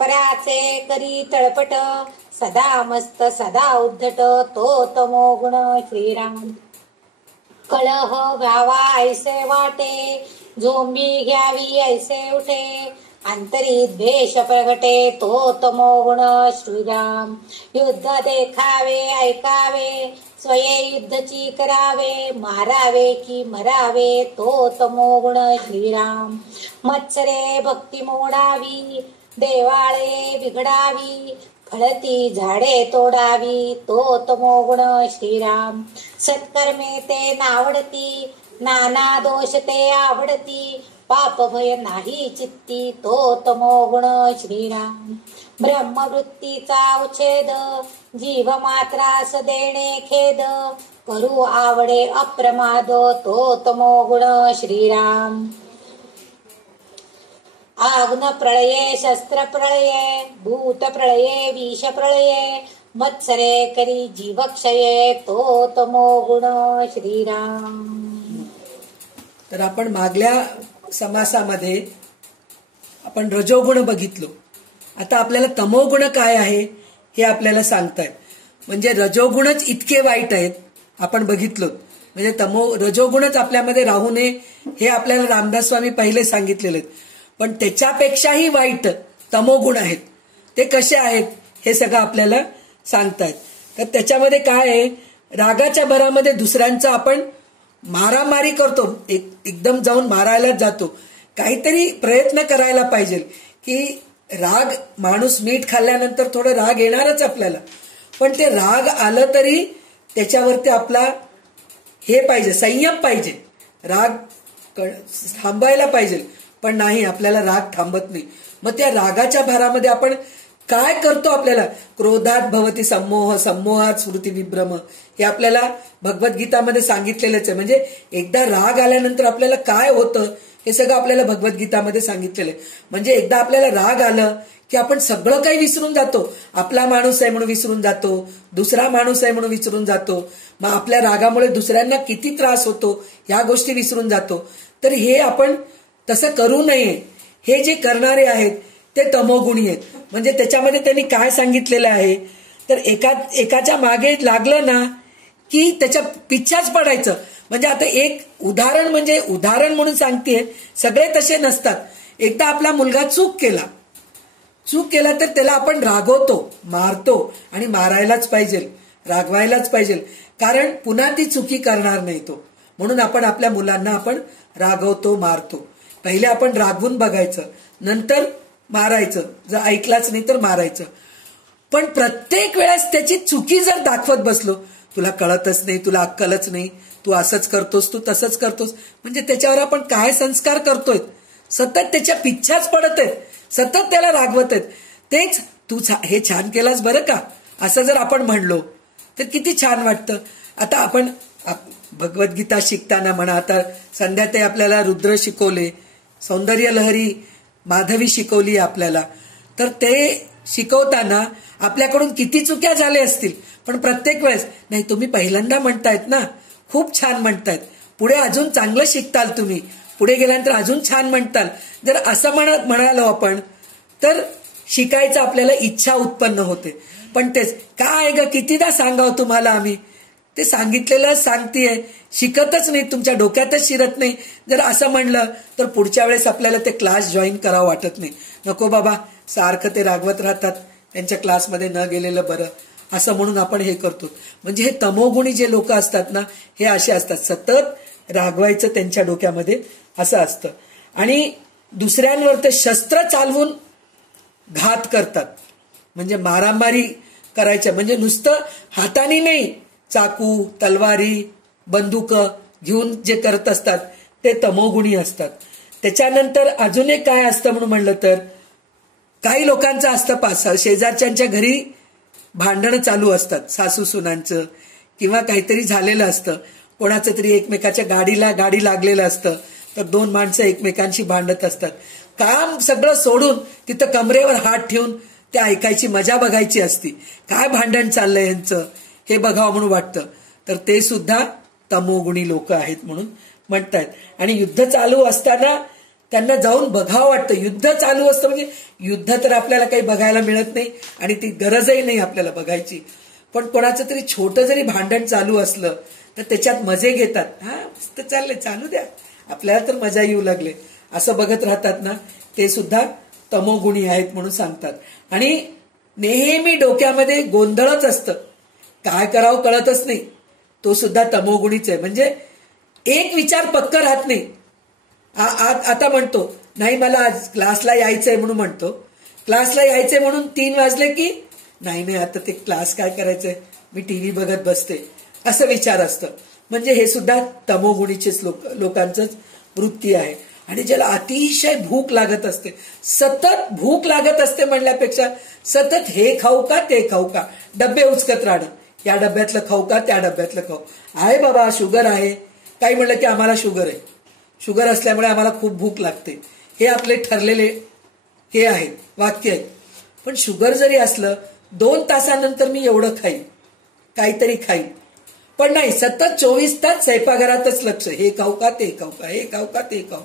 पराचे करी तळपट, सदा मस्त सदा उद्धट, तो तमो गुण श्रीराम. कलह व्हावा ऐसे वाटे, झोंबी घ्यावी ऐसे उठे, अंतरी द्वेष प्रगटे, तो तमो गुण श्रीराम. युद्ध देखावे ऐकावे, स्वये युद्धची करावे, मारावे की मरावे, तो तमो गुण श्रीराम. मत्सरे भक्ती मोडावी, देवाळे बिघडावी, फळती झाडे तोडावी, तो तमो गुण श्रीराम. सत्कर्मे ते नावडती, नाना दोष ते आवडती, पाप भय नाही चित्ती, तो तमो गुण श्रीराम. ब्रह्मवृत्तीचा उच्छेद, जीव मात्रास देणे खेद, करू आवडे अप्रमाद, तो तमो गुण श्रीराम. आग्न प्रळये शस्त्र प्रळये, भूत प्रळये विष प्रळये, मत्सरे करी जीवक्षये, तो तमो गुण श्रीराम. तर आपण मागल्या समासामध्ये आपण रजोगुण बघितलो. आता आपल्याला तमोगुण काय आहे हे आपल्याला सांगतायत. म्हणजे रजोगुणच इतके वाईट आहेत आपण बघितलो. म्हणजे रजोगुणच आपल्यामध्ये राहू नये हे आपल्याला रामदास स्वामी पहिले सांगितलेले आहेत. पण त्याच्यापेक्षाही वाईट तमोगुण आहेत. ते कसे आहेत हे सगळं आपल्याला सांगतायत. तर त्याच्यामध्ये काय आहे, रागाच्या भरामध्ये दुसऱ्यांचा आपण मारामारी करतो, एकदम जाऊन मारायलाच जातो. काहीतरी प्रयत्न करायला पाहिजे की राग, माणूस मीठ खाल्ल्यानंतर थोडं राग येणारच आपल्याला, पण ते राग आलं तरी त्याच्यावरती आपला हे पाहिजे, संयम पाहिजे. राग थांबायला पाहिजे, पण नाही, आपल्याला राग थांबत नाही. मग त्या रागाच्या भारामध्ये आपण काय करतो, आपल्याला क्रोधात भवती सम्मोह, सम्मोहात स्मृती विभ्रम, हे आपल्याला भगवद्गीतामध्ये सांगितलेलंच आहे. म्हणजे एकदा राग आल्यानंतर आपल्याला काय होतं हे सगळं आपल्याला भगवद्गीतामध्ये सांगितलेलं आहे. म्हणजे एकदा आपल्याला राग आलं की आपण सगळं काही विसरून जातो. आपला माणूस आहे म्हणून विसरून जातो, दुसरा माणूस आहे म्हणून विसरून जातो. मग आपल्या रागामुळे दुसऱ्यांना किती त्रास होतो ह्या गोष्टी विसरून जातो. तर हे आपण तसं करू नये. हे जे करणारे आहेत ते तमोगुणी आहेत. म्हणजे त्याच्यामध्ये त्यांनी काय सांगितलेलं आहे, तर एकाच्या मागे लागलं ना की त्याच्या पिच्छाच पडायचं. म्हणजे आता एक उदाहरण म्हणून सांगतेय, सगळे तसे नसतात. एकदा आपला मुलगा चूक केला तर त्याला आपण रागवतो, मारतो, आणि मारायलाच पाहिजे, रागवायलाच पाहिजे, कारण पुन्हा ती चुकी करणार नाही तो. म्हणून आपण आपल्या मुलांना आपण रागवतो, मारतो. पहिले आपण रागवून बघायचं, नंतर मारायचं, जर ऐकलाच नाही तर मारायचं. पण प्रत्येक वेळेस त्याची चुकी जर दाखवत बसलो, तुला कळतच नाही, तुला अक्कलच नाही, तू असंच करतोस, तू तसंच करतोस, म्हणजे त्याच्यावर आपण काय संस्कार करतोय. सतत त्याच्या पिच्छाच पडत आहेत, सतत त्याला रागवत आहेत. तेच तू हे छान केलास बरं का, असं जर आपण म्हणलो तर किती छान वाटतं. आता आपण भगवद्गीता शिकताना म्हणा, आता संध्या ते आपल्याला रुद्र शिकवले, सौंदर्य लहरी माधवी शिकवली आपल्याला. तर ते शिकवताना आपल्याकडून किती चुक्या झाल्या असतील, पण प्रत्येक वेळेस नाही, तुम्ही पहिल्यांदा म्हणतायत ना, खूप छान म्हणतायत, पुढे अजून चांगलं शिकताल, तुम्ही पुढे गेल्यानंतर अजून छान म्हणताल. जर असं म्हणालो आपण तर शिकायचं आपल्याला इच्छा उत्पन्न होते. पण तेच काय ग, कितीदा सांगावं तुम्हाला आम्ही, ते सांगितलेलं सांगतेय, शिकतच नाही, तुमच्या डोक्यातच शिरत नाही. जर असं म्हणलं तर पुढच्या वेळेस आपल्याला ते क्लास जॉईन करावं वाटत नाही. नको बाबा, सारखं ते रागवत राहतात, त्यांच्या क्लासमध्ये न गेलेलं बरं, असं म्हणून आपण हे करतो. म्हणजे हे तमोगुणी जे लोक असतात ना, हे असे असतात, सतत रागवायचं त्यांच्या डोक्यामध्ये असं असतं. आणि दुसऱ्यांवर ते शस्त्र चालवून घात करतात. म्हणजे मारामारी करायच्या, म्हणजे नुसतं हाताने नाही, चाकू, तलवारी, बंदूक घेऊन जे करत असतात ते तमोगुणी असतात. त्याच्यानंतर अजून एक काय असतं म्हणून म्हणलं तर काही लोकांचं असतं शेजारच्यांच्या घरी भांडणं चालू असतात, सासू सुनांचं किंवा काहीतरी झालेलं असतं, कोणाचं तरी एकमेकाच्या गाडी लागलेलं असतं, तर दोन माणसं एकमेकांशी भांडत असतात. काम सगळं सोडून तिथं कमरेवर हात ठेवून ते ऐकायची मजा बघायची असती. काय भांडण चाललंय यांचं हे बघावं म्हणून वाटतं. तर ते सुद्धा तमोगुणी लोक आहेत म्हणून म्हणतायत. आणि युद्ध चालू असताना त्यांना जाऊन बघावं वाटतं. युद्ध चालू असतं म्हणजे युद्ध तर आपल्याला काही बघायला मिळत नाही आणि ती गरजही नाही आपल्याला बघायची. पण कोणाचं तरी छोटं जरी भांडण चालू असलं तर त्याच्यात मजे घेतात. हा मस्त चाललंय, चालू द्या, आपल्याला तर मजा येऊ लागले असं बघत राहतात ना, ते सुद्धा तमोगुणी आहेत म्हणून सांगतात. आणि नेहमी डोक्यामध्ये गोंधळच असतं, काय करावं कळतच नाही, तो सुद्धा तमोगुणीच आहे. म्हणजे एक विचार पक्क राहत नाही. आता म्हणतो नाही मला आज क्लासला यायचंय म्हणून म्हणतो, क्लासला यायचंय म्हणून 3 वाजले की नाही आता ते क्लास काय करायचंय, मी टीव्ही बघत बसते, असं विचार असतं. म्हणजे हे सुद्धा तमोगुणीचेच लोकांचंच वृत्ती आहे. आणि ज्याला अतिशय भूक लागत असते, सतत भूक लागत असते म्हणल्यापेक्षा सतत हे खाऊ का ते खाऊ का, डबे उचकत राहणं, या डब्यातलं खाऊ का त्या डब्यातलं खाऊ, आहे बाबा शुगर आहे, काही म्हणलं की आम्हाला शुगर आहे, शुगर असल्यामुळे आम्हाला खूप भूक लागते, हे आपले ठरलेले हे आहेत, वाक्य आहेत. पण शुगर जरी असलं 2 तासानंतर मी एवढं खाईन, काहीतरी खाईन, पण नाही, सतत 24 तास स्वयंपाकघरातच लक्ष, हे खाऊ का ते खाऊ का, हे खाऊ का ते खाऊ,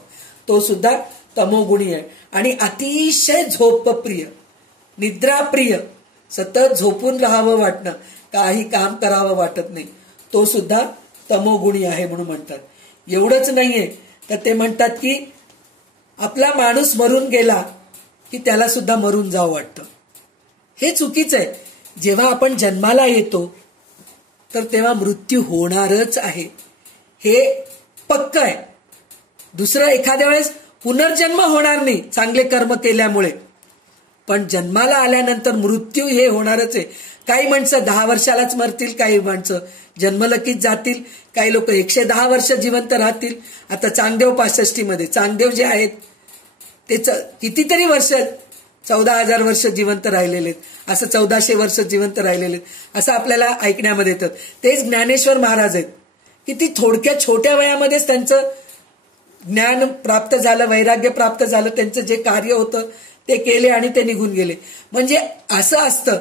तो सुद्धा तमोगुणी आहे. आणि अतिशय झोपप्रिय, निद्राप्रिय, सतत झोपून राहावं वाटणं, काही काम करावं वाटत नाही, तो सुद्धा तमोगुणी आहे म्हणून म्हणतात. एवढंच नाहीये तर ते म्हणतात की आपला माणूस मरून गेला की त्याला सुद्धा मरून जावं वाटतं. हे चुकीचं आहे. जेव्हा आपण जन्माला येतो तर तेव्हा मृत्यू होणारच आहे, हे पक्क आहे. दुसरं एखाद्या वेळेस पुनर्जन्म होणार नाही चांगले कर्म केल्यामुळे, पण जन्माला आल्यानंतर मृत्यू हे होणारच आहे. काही माणसं 10 वर्षालाच मरतील, काही माणसं जन्मलकीच जातील, काही लोक 110 वर्ष जिवंत राहतील. आता चांगदेव 65 मध्ये, चांगदेव जे आहेत ते कितीतरी वर्ष, 14,000 वर्ष जिवंत राहिलेले आहेत, असं 1400 वर्ष जिवंत राहिलेले आहेत, असं आपल्याला ऐकण्यामध्ये येतं. तेच ज्ञानेश्वर महाराज आहेत, किती थोडक्या छोट्या वयामध्येच त्यांचं ज्ञान प्राप्त झालं, वैराग्य प्राप्त झालं, त्यांचं जे कार्य होतं ते केले आणि ते निघून गेले. म्हणजे असं असतं.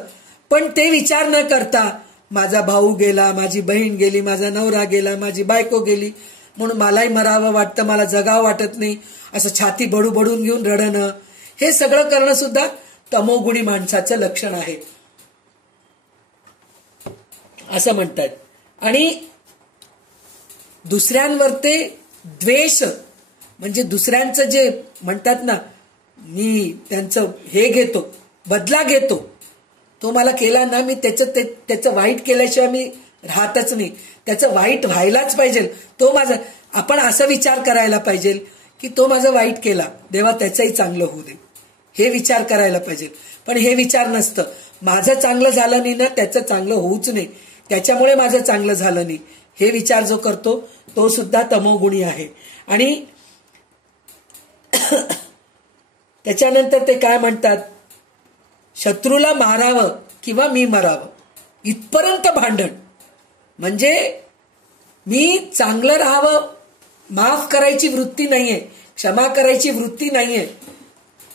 पण ते विचार न करता माझा भाऊ गेला, माझी बहीण गेली, माझा नवरा गेला, माझी बायको गेली म्हणून मलाही मरावं वाटतं, मला जगावं वाटत नाही, असं छाती बडून घेऊन रडणं, हे सगळं करणं सुद्धा तमोगुणी माणसाचं लक्षण आहे असं म्हणतात. आणि दुसऱ्यांवर ते द्वेष, म्हणजे दुसऱ्यांचं जे म्हणतात ना, मी त्यांचं हे घेतो, बदला घेतो, तो मला केला ना, मी त्याचं वाईट केल्याशिवाय मी राहतच नाही, त्याचं वाईट व्हायलाच पाहिजे, तो माझा, आपण असा विचार करायला पाहिजे की तो माझं वाईट केला, देवा त्याचंही चांगलं होऊ दे, हे विचार करायला पाहिजे. पण हे विचार नसतं, माझं चांगलं झालं नाही ना, त्याचं चांगलं होऊच नाही, त्याच्यामुळे माझं चांगलं झालं नाही, हे विचार जो करतो तो सुद्धा तमोगुणी आहे. आणि त्याच्यानंतर ते काय म्हणतात, शत्रूला मारावं किंवा मी मरावं इथपर्यंत भांडण. म्हणजे मी चांगलं राहावं, माफ करायची वृत्ती नाहीये, क्षमा करायची वृत्ती नाहीये,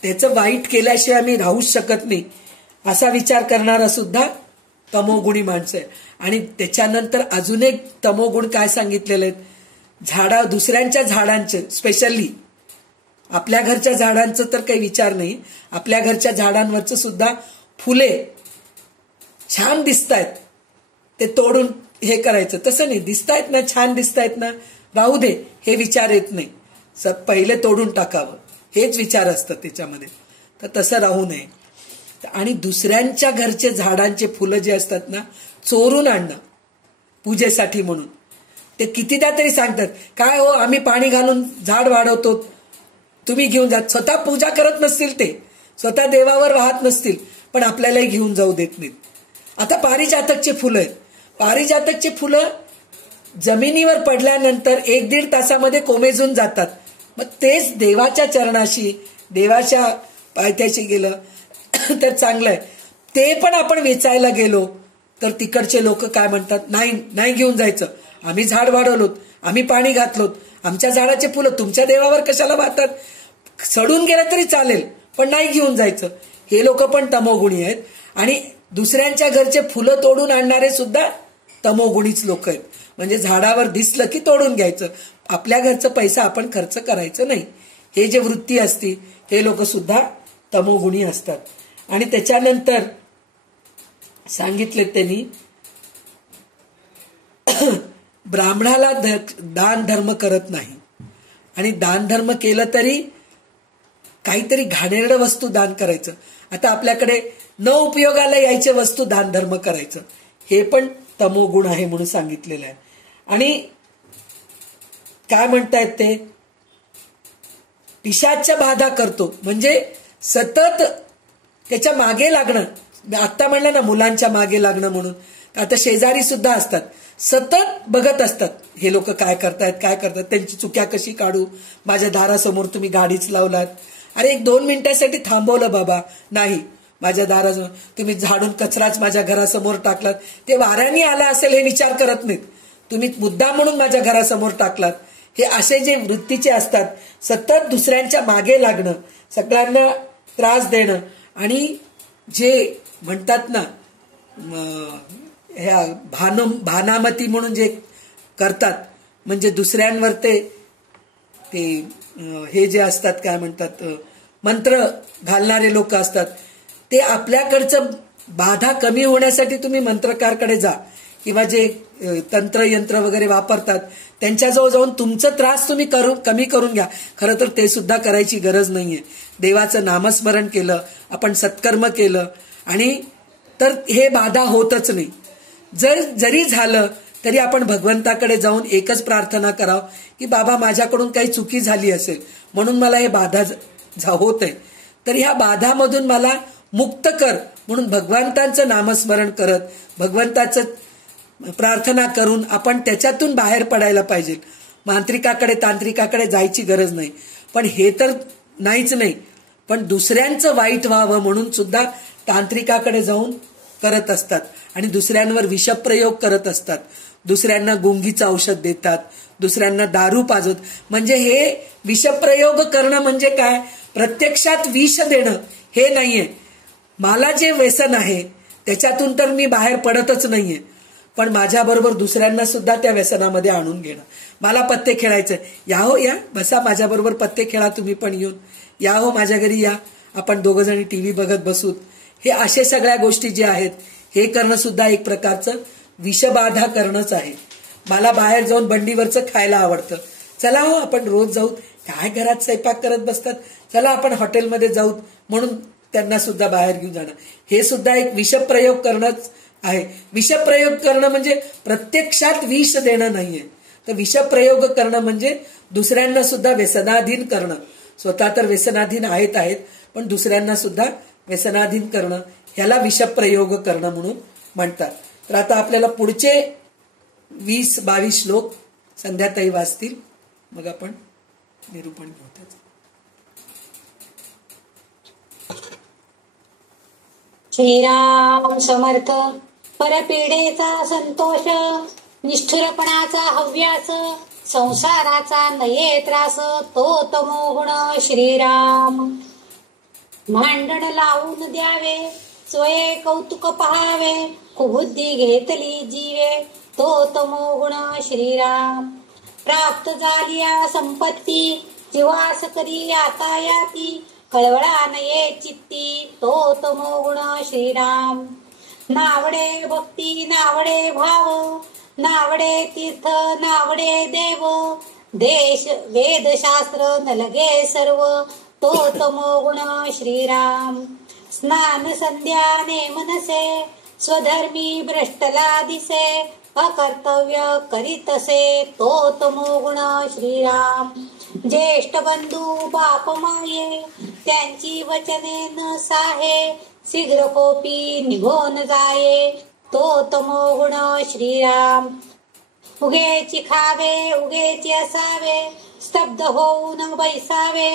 त्याचं वाईट केल्याशिवाय मी राहूच शकत नाही, असा विचार करणारा सुद्धा तमोगुणी माणसं आहे. आणि त्याच्यानंतर अजून एक तमोगुण काय सांगितलेले आहेत, दुसऱ्यांच्या झाडांचे, स्पेशली आपल्या घरच्या झाडांचं तर काही विचार नाही, आपल्या घरच्या झाडांवरचं सुद्धा फुले छान दिसतायत, ते तोडून हे करायचं, तसं नाही, दिसतायत ना, छान दिसतायत ना, राहू दे, हे विचार येत नाही, पहिले तोडून टाकावं, हेच विचार असतं त्याच्यामध्ये, तर तसं राहू नये. आणि दुसऱ्यांच्या घरचे झाडांचे फुलं जे असतात ना, चोरून आणणं पूजेसाठी म्हणून, ते कितीदा तरी सांगतात, काय हो आम्ही पाणी घालून झाड वाढवतो, तुम्ही घेऊन जा. स्वतः पूजा करत नसतील, ते स्वतः देवावर वाहत नसतील, पण आपल्यालाही घेऊन जाऊ देत नाहीत. आता पारिजातकचे फुलं आहेत, पारिजातकचे फुलं जमिनीवर पडल्यानंतर 1-1.5 तासामध्ये कोमेजून जातात. मग तेच देवाच्या चरणाशी, देवाच्या पायथ्याशी गेलं, तर चांगलं आहे. ते पण आपण वेचायला गेलो तर तिकडचे लोक काय म्हणतात, नाही नाही घेऊन जायचं, आम्ही झाड वाढवलोत, आम्ही पाणी घातलोत, आमच्या झाडाचे फुलं तुमच्या देवावर कशाला वाहतात, सडून गेलं तरी चालेल पण नाही घेऊन जायचं. हे लोक पण तमोगुणी आहेत. आणि दुसऱ्यांच्या घरचे फुलं तोडून आणणारे सुद्धा तमोगुणीच लोक आहेत. म्हणजे झाडावर दिसलं की तोडून घ्यायचं, आपल्या घरचा पैसा आपण खर्च करायचं नाही. हे जे वृत्ती असती हे लोक सुद्धा तमोगुणी असतात. आणि त्याच्यानंतर सांगितले त्यांनी ब्राह्मणाला दान धर्म करत नाही, आणि दान धर्म केलं तरी काहीतरी घाणेरडं वस्तू दान करायचं. आता आपल्याकडे न उपयोगाला यायचे वस्तू दान धर्म करायचं, हे पण तमोगुण आहे म्हणून सांगितलेलं आहे. आणि काय म्हणतायत ते, पिशाच्य बाधा करतो म्हणजे सतत त्याच्या मागे लागणं. आत्ता म्हणलं ना मुलांच्या मागे लागणं म्हणून, आता शेजारी सुद्धा असतात, सतत बघत असतात हे लोक काय करतायत काय करतात, त्यांची चुक्या कशी काढू. माझ्या दारासमोर तुम्ही गाडीच लावलात, अरे 1-2 मिनिटासाठी थांबवलं बाबा, नाही माझ्या दारासमोर तुम्ही झाडून कचराच माझ्या घरासमोर टाकलात, ते वाऱ्याने आला असेल हे विचार करत नाहीत, तुम्ही मुद्दाम म्हणून माझ्या घरासमोर टाकलात. हे असे जे वृत्तीचे असतात, सतत दुसऱ्यांच्या मागे लागणं, सगळ्यांना त्रास देणं, आणि जे म्हणतात ना ह्या भानामती म्हणून जे करतात, म्हणजे दुसऱ्यांवर ते हे जे असतात काय म्हणतात, मंत्र घालणारे लोक असतात, ते आपल्याकडचं बाधा कमी होण्यासाठी तुम्ही मंत्रकारकडे जा, किंवा जे तंत्रयंत्र वगैरे वापरतात त्यांच्याजवळ जाऊन तुमचा त्रास तुम्ही कमी करून घ्या. खरं तर ते सुद्धा करायची गरज नाहीये. देवाचं नामस्मरण केलं, आपण सत्कर्म केलं, आणि तर हे बाधा होतच नाही. जरी झालं तरी आपण भगवंताकडे जाऊन एकच प्रार्थना करावं की बाबा माझ्याकडून काही चुकी झाली असेल म्हणून मला हे बाधा होत आहे, तर ह्या बाधामधून मला मुक्त कर म्हणून भगवंतांचं नामस्मरण करत भगवंताचं प्रार्थना करून आपण त्याच्यातून बाहेर पडायला पाहिजे. मांत्रिकाकडे तांत्रिकाकडे जायची गरज नाही. पण हे तर नाहीच नाही, पण दुसऱ्यांचं वाईट व्हावं म्हणून सुद्धा तांत्रिकाकडे जाऊन करत असतात आणि दुसऱ्यांवर विषप्रयोग करत असतात. दुसऱ्यांना गुंगीचं औषध देतात, दुसऱ्यांना दारू पाजत. म्हणजे हे विषप्रयोग करणं म्हणजे काय, प्रत्यक्षात विष देणं हे नाहीये. मला जे व्यसन आहे त्याच्यातून तर मी बाहेर पडतच नाहीये, पण माझ्याबरोबर दुसऱ्यांना सुद्धा त्या व्यसनामध्ये आणून घेणं. मला पत्ते खेळायचं, या हो या बसा माझ्याबरोबर पत्ते खेळा, तुम्ही पण येऊन या हो माझ्या घरी या, आपण दोघं जणी टीव्ही बघत बसूत. हे असे सगळ्या गोष्टी जे आहेत हे करणं सुद्धा एक प्रकारचं विषबाधा करणंच आहे. मला बाहेर जाऊन बंडीवरचं खायला आवडतं, चला हो आपण रोज जाऊ, काय घरात स्वयंपाक करत बसतात, चला आपण हॉटेलमध्ये जाऊ म्हणून त्यांना सुद्धा बाहेर घेऊन जाणं, हे सुद्धा एक विषप्रयोग करणंच आहे. विषप्रयोग करणं म्हणजे प्रत्यक्षात विष देणं नाहीये, तर विषप्रयोग करणं म्हणजे दुसऱ्यांना सुद्धा व्यसनाधीन करणं. स्वतः तर व्यसनाधीन आहेत पण दुसऱ्यांना सुद्धा व्यसनाधीन करणं, ह्याला विषप्रयोग करणं म्हणून म्हणतात. तर आता आपल्याला पुढचे 20-22 श्लोक संध्याताई वाचतील, मग आपण निरूपण घेऊ त्याचं. श्रीराम समर्थ. परपीडेचा संतोष, निष्ठुरपणाचा हव्यास, संसाराचा नये त्रास, तो तमोगुण श्रीराम. भांडण लावून द्यावे, स्वये कौतुक पहावे, कुबुद्धी घेतली जीवे, तो तमोगुण श्रीराम. प्राप्त झालिया संपत्ती, जीवास करी यातायाती, कळवळा नये चित्ती, तो तमोगुण श्रीराम. नावडे भक्ती, नावडे भाव, नावडे तीर्थ, नावडे देव, देश वेदशास्त्र न लगे सर्व, तो तमोगुण श्रीराम. स्नान संध्या नेमनसे, स्वधर्मी भ्रष्टला दिसे, अकर्तव्य करीतसे, तो तमोगुण श्रीराम. ज्येष्ठ बंधू बाप माये, त्यांची वचने न साहे, शीघ्र कोपी निघून जाये, तो तमोगुण श्रीराम. उगेची खावे, उगेची असावे, स्तब्ध होऊन बैसावे,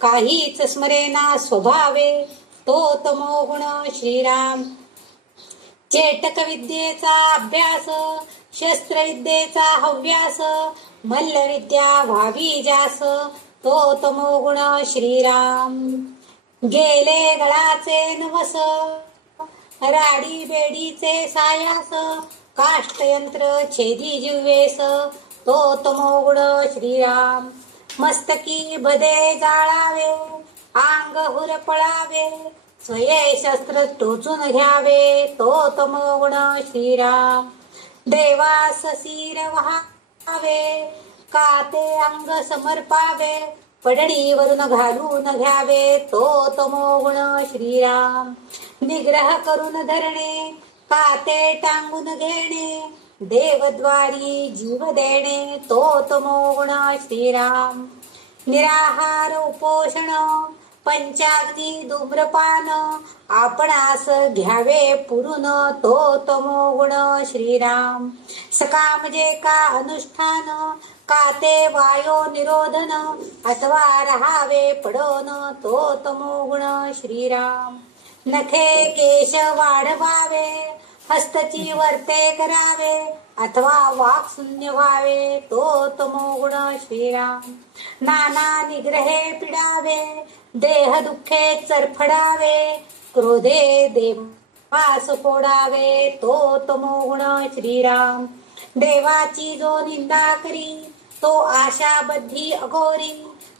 काहीच स्मरेना स्वभावे, तो तमोगुण श्रीराम. चेटक विद्येचा अभ्यास, शस्त्रविद्येचा हव्यास, मल्लविद्या व्हावी जास, तो तमोगुण श्रीराम. गेले गळाचे नवस, राडी बेडीचे सायास, काष्टयंत्र छेदी जिव्वेस, तो तमोगुण श्रीराम. मस्तकी भदे जाळावे, अंग हुर पळावे, स्वये शस्त्र टोचून घ्यावे, तो तमोगुण श्रीराम. देवास शिर व्हावे, काते अंग समर्पावे, पडणीवरून घालून घ्यावे, तो तमोगुण श्रीराम. निग्रह करून धरणे, काते टांगून घेणे, देवद्वारी जीव देणे, तो तमोगुण श्रीराम. निराहार उपोषण, पंचाग्नी धूम्रपान, आपणास घ्यावे पुरून, तो तमोगुण श्रीराम. सकाम जे का अनुष्ठान, काते वायो निरोधन, अथवा राहावे पडोन, तो तमोगुण श्रीराम. नखे केश वाढवावे, हस्तची वर्ते करावे, अथवा वाक् शून्य व्हावे, तो तमोगुण श्रीराम. नाना निग्रहे पिडावे, देह दुःखे चरफडावे, क्रोधे देवास फोडावे, तो तमोगुण श्रीराम. देवाची जो निंदा करी, तो आशाबद्धी अघोरी,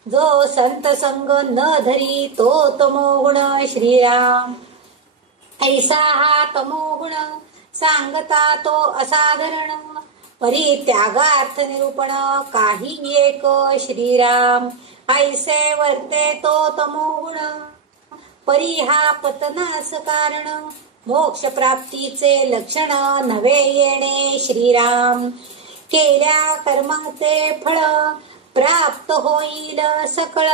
जो संत संग न धरी, तो तमोगुण श्रीराम. ऐसा हा तमोगुण, सांगता तो असाधारण, परित्यागार्थ निरूपण काही एक श्रीराम. ऐसे वर्ते तो तमोगुण, परी हा पतनास कारण, मोक्ष प्राप्तीचे लक्षण नवे येणे श्रीराम. केल्या कर्माचे फळ, प्राप्त होईल सकळ,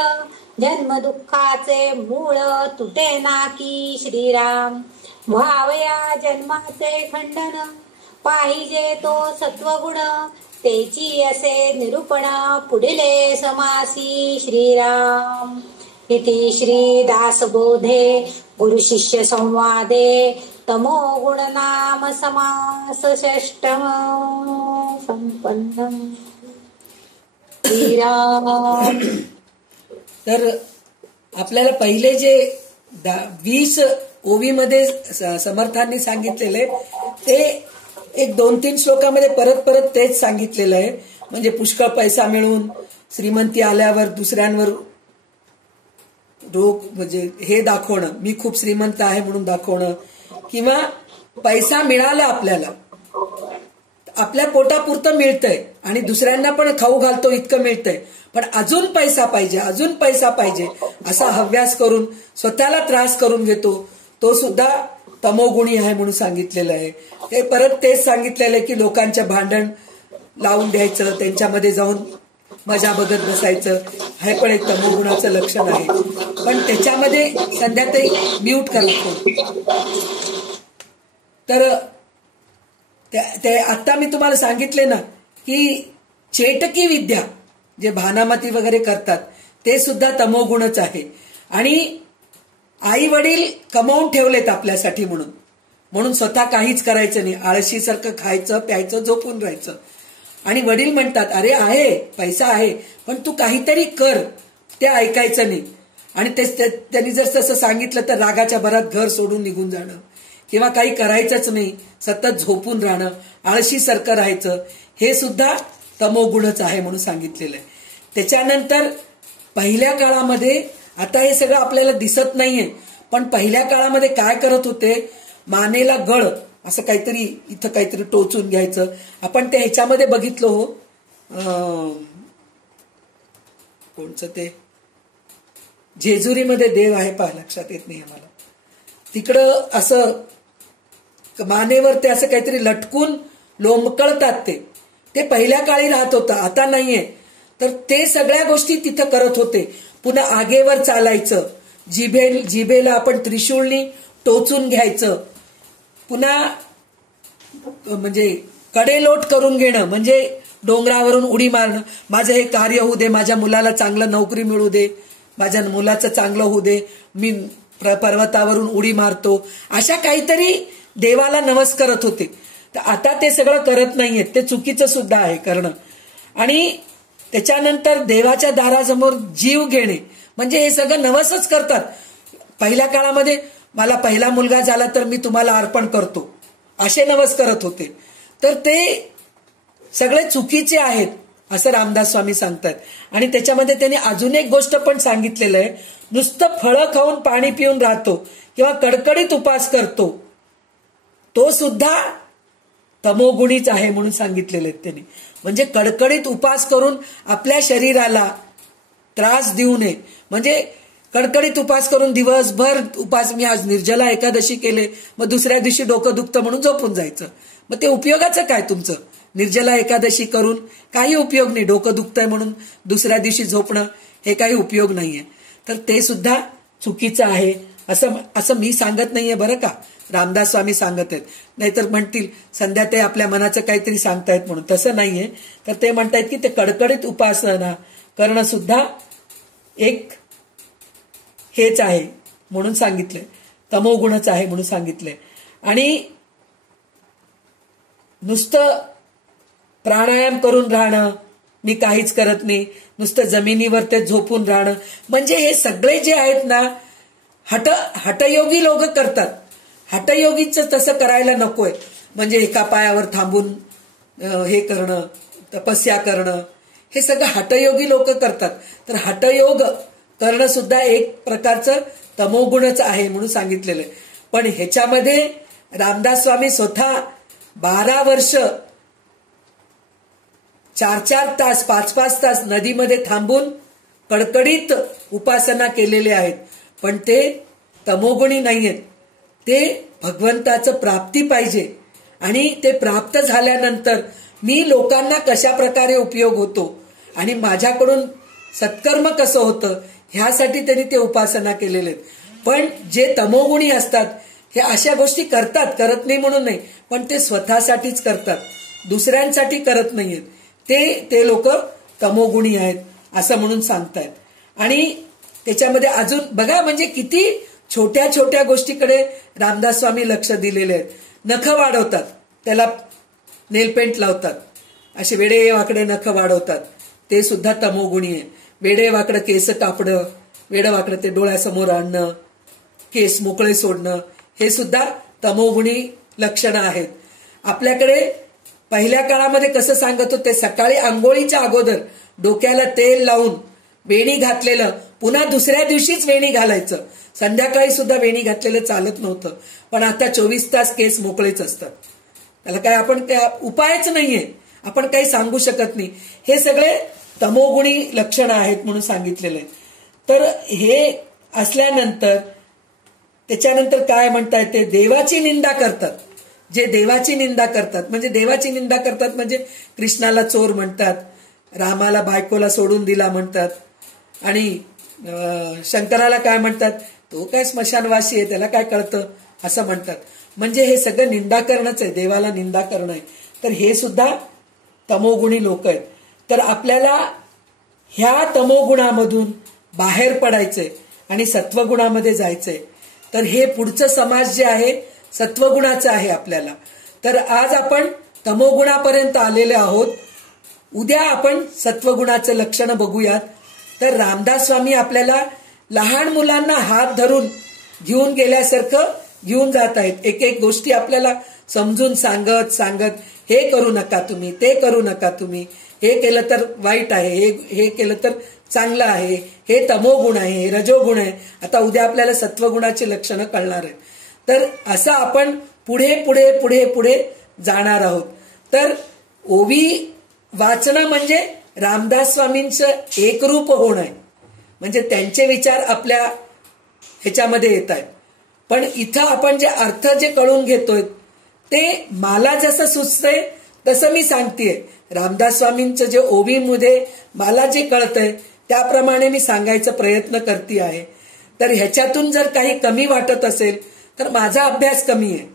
जन्म दुःखाचे मूळ तुटे नाकी श्रीराम. व्हावया जन्माचे खंडन, पाहिजे तो सत्वगुण, तेची असे निरूपण पुढिले समासी श्रीराम. इति श्री दासबोधे गुरु शिष्य संवादे तमोगुण नाम समास षष्टम संपन्नम. श्रीराम. तर आपल्याला पहिले जे 20 ओवीमध्ये समर्थांनी सांगितलेले ते एक 2-3 श्लोकामध्ये परत परत तेच सांगितलेलं आहे. म्हणजे पुष्कळ पैसा मिळून श्रीमंती आल्यावर दुसऱ्यांवर रोग म्हणजे हे दाखवणं, मी खूप श्रीमंत आहे म्हणून दाखवणं, किंवा पैसा मिळाला आपल्याला, आपल्या पोटापुरतं मिळतंय आणि दुसऱ्यांना पण खाऊ घालतो इतकं मिळतंय, पण अजून पैसा पाहिजे, अजून पैसा पाहिजे असा हव्यास करून स्वतःला त्रास करून घेतो, तो सुद्धा तमोगुणी आहे म्हणून सांगितलेलं आहे. ते परत तेच सांगितलेलं आहे की लोकांच्या भांडण लावून द्यायचं, त्यांच्यामध्ये जाऊन मजा बघत बसायचं, हे पण एक तमोगुणाचं लक्षण आहे. पण त्याच्यामध्ये संध्याताई म्यूट करतो. तर ते आता मी तुम्हाला सांगितले ना की चेटकी विद्या जे भानामती वगैरे करतात ते सुद्धा तमोगुणच आहे. आणि आई वडील कमावून ठेवलेत आपल्यासाठी म्हणून स्वतः काहीच करायचं नाही, आळशीसारखं खायचं प्यायचं झोपून राहायचं. आणि वडील म्हणतात अरे आहे पैसा आहे पण तू काहीतरी कर, ते ऐकायचं नाही. आणि त्यांनी जर तसं सांगितलं तर रागाच्या भरात घर सोडून निघून जाणं किंवा काही करायचंच नाही, सतत झोपून राहणं, आळशीसारखं राहायचं, हे सुद्धा तमोगुणच आहे म्हणून सांगितलेलं आहे. त्याच्यानंतर पहिल्या काळामध्ये, आता हे सगळं आपल्याला दिसत नाहीये, पण पहिल्या काळामध्ये काय करत होते, मानेला गळ असं काहीतरी इथं काहीतरी टोचून घ्यायचं. आपण ते ह्याच्यामध्ये बघितलं हो, कोणचं ते जेजुरीमध्ये देव आहे पहा, लक्षात येत नाही आम्हाला, तिकडं असं मानेवर ते असं काहीतरी लटकून लोंबकळतात, ते पहिल्या काळी राहत होतं, आता नाहीये. तर ते सगळ्या गोष्टी तिथं करत होते. पुन्हा आगेवर चालायचं, जिभेला आपण त्रिशूळनी टोचून घ्यायचं, पुन्हा म्हणजे कडेलोट करून घेणं, म्हणजे डोंगरावरून उडी मारणं, माझं हे कार्य होऊ दे, माझ्या मुलाला चांगलं नोकरी मिळू दे, माझ्या मुलाचं चांगलं होऊ दे, मी पर्वतावरून उडी मारतो, अशा काहीतरी देवाला नवस करत होते. तर आता ते सगळं करत नाहीयेत, ते चुकीचं सुद्धा आहे करणं. आणि त्याच्यानंतर देवाच्या दारासमोर जीव घेणे म्हणजे हे सगळं नवसच करतात. पहिल्या काळामध्ये मला पहिला मुलगा झाला तर मी तुम्हाला अर्पण करतो असे नवस करत होते. तर ते सगळे चुकीचे आहेत असं रामदास स्वामी सांगतात. आणि त्याच्यामध्ये त्यांनी अजून एक गोष्ट पण सांगितलेलं आहे, नुसतं फळं खाऊन पाणी पिऊन राहतो किंवा कडकडीत उपास करतो तो सुद्धा तमोगुणीच आहे म्हणून सांगितलेले आहेत त्यांनी. म्हणजे कडकडीत उपास करून आपल्या शरीराला त्रास देऊ नये. म्हणजे कडकडीत उपास करून दिवसभर उपास, मी आज निर्जला एकादशी केले, मग दुसऱ्या दिवशी डोकं दुखतं म्हणून झोपून जायचं. मग ते उपयोगाचं काय तुमचं? निर्जला एकादशी करून काही उपयोग नाही. डोकं दुखतंय म्हणून दुसऱ्या दिवशी झोपणं हे काही उपयोग नाहीये. तर ते सुद्धा चुकीचं आहे असं मी सांगत नाहीये बरं का, रामदास स्वामी सांगत आहेत. नाहीतर म्हणतील संध्या ते आपल्या मनाचं काहीतरी सांगतायत म्हणून. तसं नाहीये. तर ते म्हणतायत की ते कडकडीत उपासना करणं सुद्धा एक हेच आहे म्हणून सांगितलंय, तमोगुणच आहे म्हणून सांगितलंय. आणि नुसतं प्राणायाम करून राहणं, मी काहीच करत नाही, नुसतं जमिनीवर ते झोपून राहणं, म्हणजे हे सगळे जे आहेत ना हठयोगी लोक करतात. हठयोगीचं तसं करायला नकोय. म्हणजे एका पायावर थांबून हे करणं, तपस्या करणं, हे सगळं हठयोगी लोक करतात. तर हठयोग करणं सुद्धा एक प्रकारचं तमोगुणच आहे म्हणून सांगितलेलं आहे. पण ह्याच्यामध्ये रामदास स्वामी स्वतः 12 वर्ष 4-4 तास 5-5 तास नदीमध्ये थांबून कडकडीत उपासना केलेले आहेत. पण ते तमोगुणी नाहीयेत. ते भगवंताचं प्राप्ती पाहिजे आणि ते प्राप्त झाल्यानंतर मी लोकांना कशा प्रकारे उपयोग होतो आणि माझ्याकडून सत्कर्म कसं होतं ह्यासाठी त्यांनी ते उपासना केलेले आहेत. पण जे तमोगुणी असतात हे अशा गोष्टी करतात, करत नाही म्हणून नाही, पण ते स्वतःसाठीच करतात, दुसऱ्यांसाठी करत नाहीयेत. ते लोक तमोगुणी आहेत असं म्हणून सांगतायत. आणि त्याच्यामध्ये अजून बघा, म्हणजे किती छोट्या छोट्या गोष्टीकडे रामदास स्वामी लक्ष दिलेले आहेत. नख वाढवतात, त्याला नेलपेंट लावतात, असे वेडे वाकडे नख वाढवतात, ते सुद्धा तमोगुणी आहे. वेडे वाकडं केस कापणं, वेडं वाकडं ते डोळ्यासमोर आणणं, केस मोकळे सोडणं, हे सुद्धा तमोगुणी लक्षणं आहेत. आपल्याकडे पहिल्या काळामध्ये कसं सांगत होते, सकाळी आंघोळीच्या अगोदर डोक्याला तेल लावून वेणी घातलेलं पुन्हा दुसऱ्या दिवशीच वेणी घालायचं. संध्याकाळी सुद्धा वेणी घातलेलं चालत नव्हतं. पण आता 24 तास केस मोकळेच असतात. त्याला काय आपण उपायच नाहीये, आपण काही सांगू शकत नाही. हे सगळे तमोगुणी लक्षणं आहेत म्हणून सांगितलेले. तर हे असल्यानंतर त्याच्यानंतर काय म्हणता येते, देवाची निंदा करतात. जे देवाची निंदा करतात, म्हणजे देवाची निंदा करतात म्हणजे कृष्णाला चोर म्हणतात, रामाला बायकोला सोडून दिला म्हणतात, आणि शंकराला काय म्हणतात, तो काय स्मशानवासी आहे, त्याला काय कळतं असं म्हणतात. म्हणजे हे सगळं निंदा करणंच आहे, देवाला निंदा करणं आहे. तर हे सुद्धा तमोगुणी लोक आहेत. तर आपल्याला ह्या तमोगुणामधून बाहेर पडायचंय आणि सत्वगुणामध्ये जायचंय. तर हे पुढचं समाज जे आहे सत्वगुणाचं आहे आपल्याला. तर आज आपण तमोगुणापर्यंत आलेले आहोत. उद्या आपण सत्वगुणाचे लक्षण बघूयात. तर रामदास स्वामी आपल्याला लहान मुलांना हात धरून घेऊन गेल्यासारखं घेऊन जात आहेत. एक एक गोष्टी आपल्याला समजून सांगत हे करू नका तुम्ही, ते करू नका तुम्ही, हे केलं तर वाईट आहे, हे केलं तर चांगलं आहे, हे तमोगुण आहे, हे रजोगुण आहे. आता उद्या आपल्याला सत्वगुणाची लक्षणं कळणार आहे. तर असं आपण पुढे पुढे पुढे पुढे जाणार आहोत. तर ओवी वाचणं म्हणजे रामदास स्वामींचं एकरूप होणं आहे. म्हणजे त्यांचे विचार आपल्या ह्याच्यामध्ये येत आहेत. पण इथं आपण जे अर्थ जे कळून घेतोय ते मला जसं सुचतंय तसं मी सांगतेय. रामदास स्वामींचं जे ओवीमध्ये मला जे कळतंय त्याप्रमाणे मी सांगायचा प्रयत्न करते आहे. तर ह्याच्यातून जर काही कमी वाटत असेल तर माझा अभ्यास कमी आहे.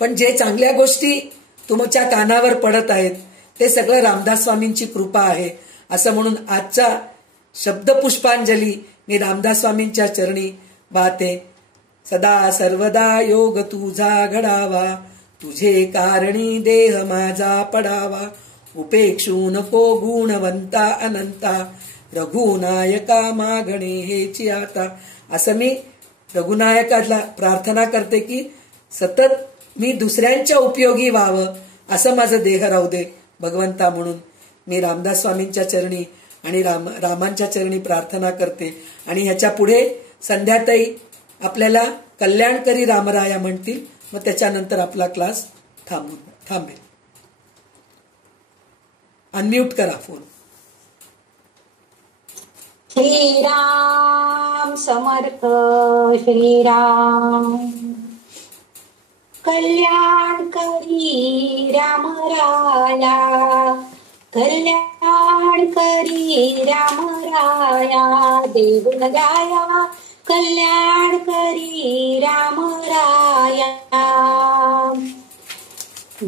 पण जे चांगल्या गोष्टी तुमच्या कानावर पडत आहेत ते सगळं रामदास स्वामींची कृपा आहे असं म्हणून आजचा शब्द पुष्पांजली मी रामदास स्वामींच्या चरणी वाहते. सदा सर्वदा योग तुझा घडावा, तुझे कारणी देह माझा पडावा. उपेक्षू नको गुणवंता अनंता, रघुनायका मागणे हेची आता. असं मी रघुनायकाला प्रार्थना करते की सतत मी दुसऱ्यांच्या उपयोगी व्हावं, असं माझं देह राहू दे भगवंता. म्हणून मी रामदास स्वामींच्या चरणी आणि रामांच्या चरणी प्रार्थना करते. आणि ह्याच्या पुढे संध्याताई आपल्याला कल्याणकरी रामराया म्हणतील, मग त्याच्यानंतर आपला क्लास थांबेल. अनम्यूट करा फोन. श्रीराम समर्थ श्रीराम. कल्याण करी राम राया, कल्याण करी राम राया. देवराया कल्याण करी राम राया.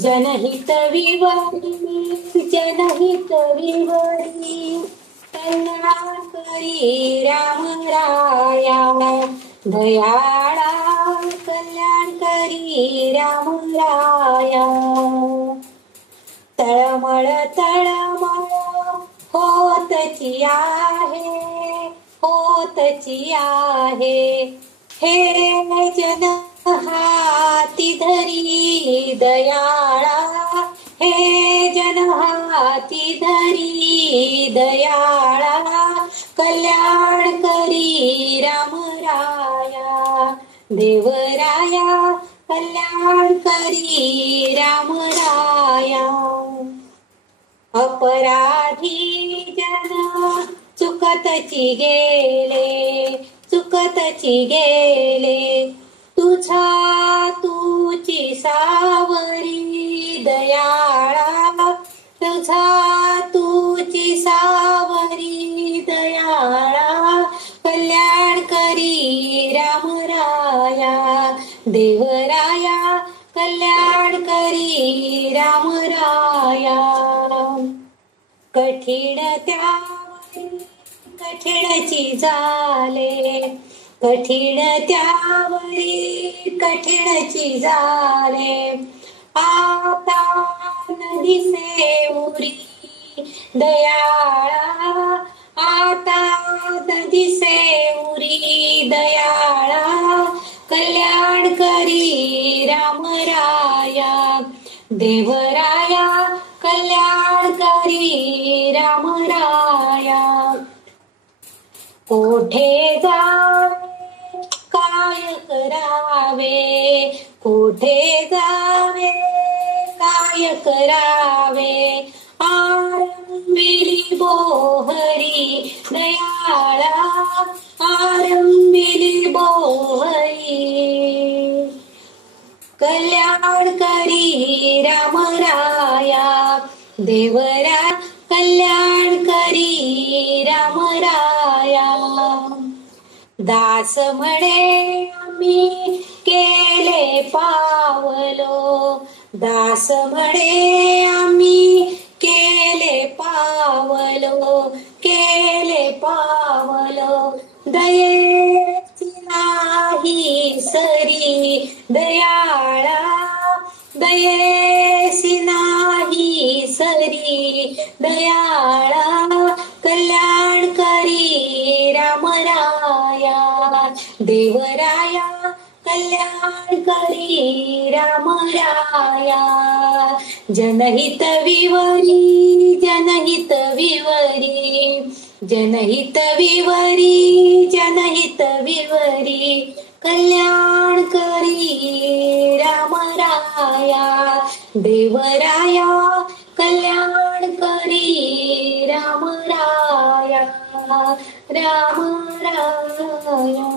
जनहित विवरी जनहित विवरी, कल्याण करी राम राया. दयाळा कल्याण करी राम राया. तळमळ तळमळ होतची आहे, होतची आहे. हे जन हाती धरी दयाळा, हे जन हाती धरी दयाळा. कल्याण करी राम राया. देवराया कल्याण करी राम राया. अपराधी जन चुकतची गेले, चुकतची गेले. तुझी सावरी दयाळा, तुझी सावरी दयाळा. कल्याण करी राम राया. देवराया कल्याण करी राम राया. कठीण त्यावरी कठीणची झाले, कठीण त्यावरी कठीणची झाले. आता नदीसे उरी दयाळा, आता नदीसे उरी दयाळा. कल्याण करी राम राया. देवराया कल्याण करी राम राया. कोठे जावे काय करावे, कोठे जावे काय करावे. आरंबिली बोहरी दयाळा, आरंबिली बोहरी. कल्याण करी राम राया. देवरा कल्याण करी राम राया. दास म्हणे आम्ही केले पावलो, दास म्हणे आम्ही केले पावलो, केले पावलो. दयेची नाही सरी दयाळा, दयेची नाही सरी दयाळा. कल्याण करी राम राया. देवराया कल्याण करी राम राया. जनहित विवरी जनहित विवरी, जनहित विवरी जनहित विवरी. कल्याण करी राम राया. देवराया कल्याण करी राम राया. राम राया.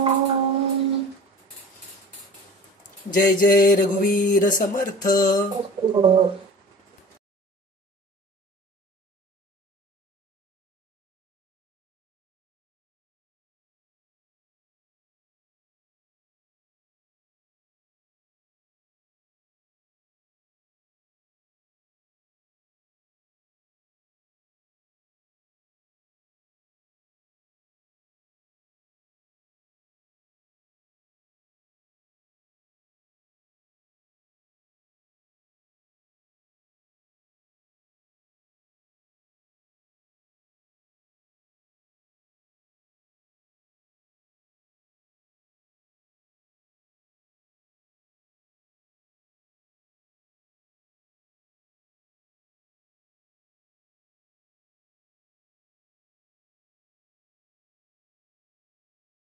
जय जय रघुवीर समर्थ.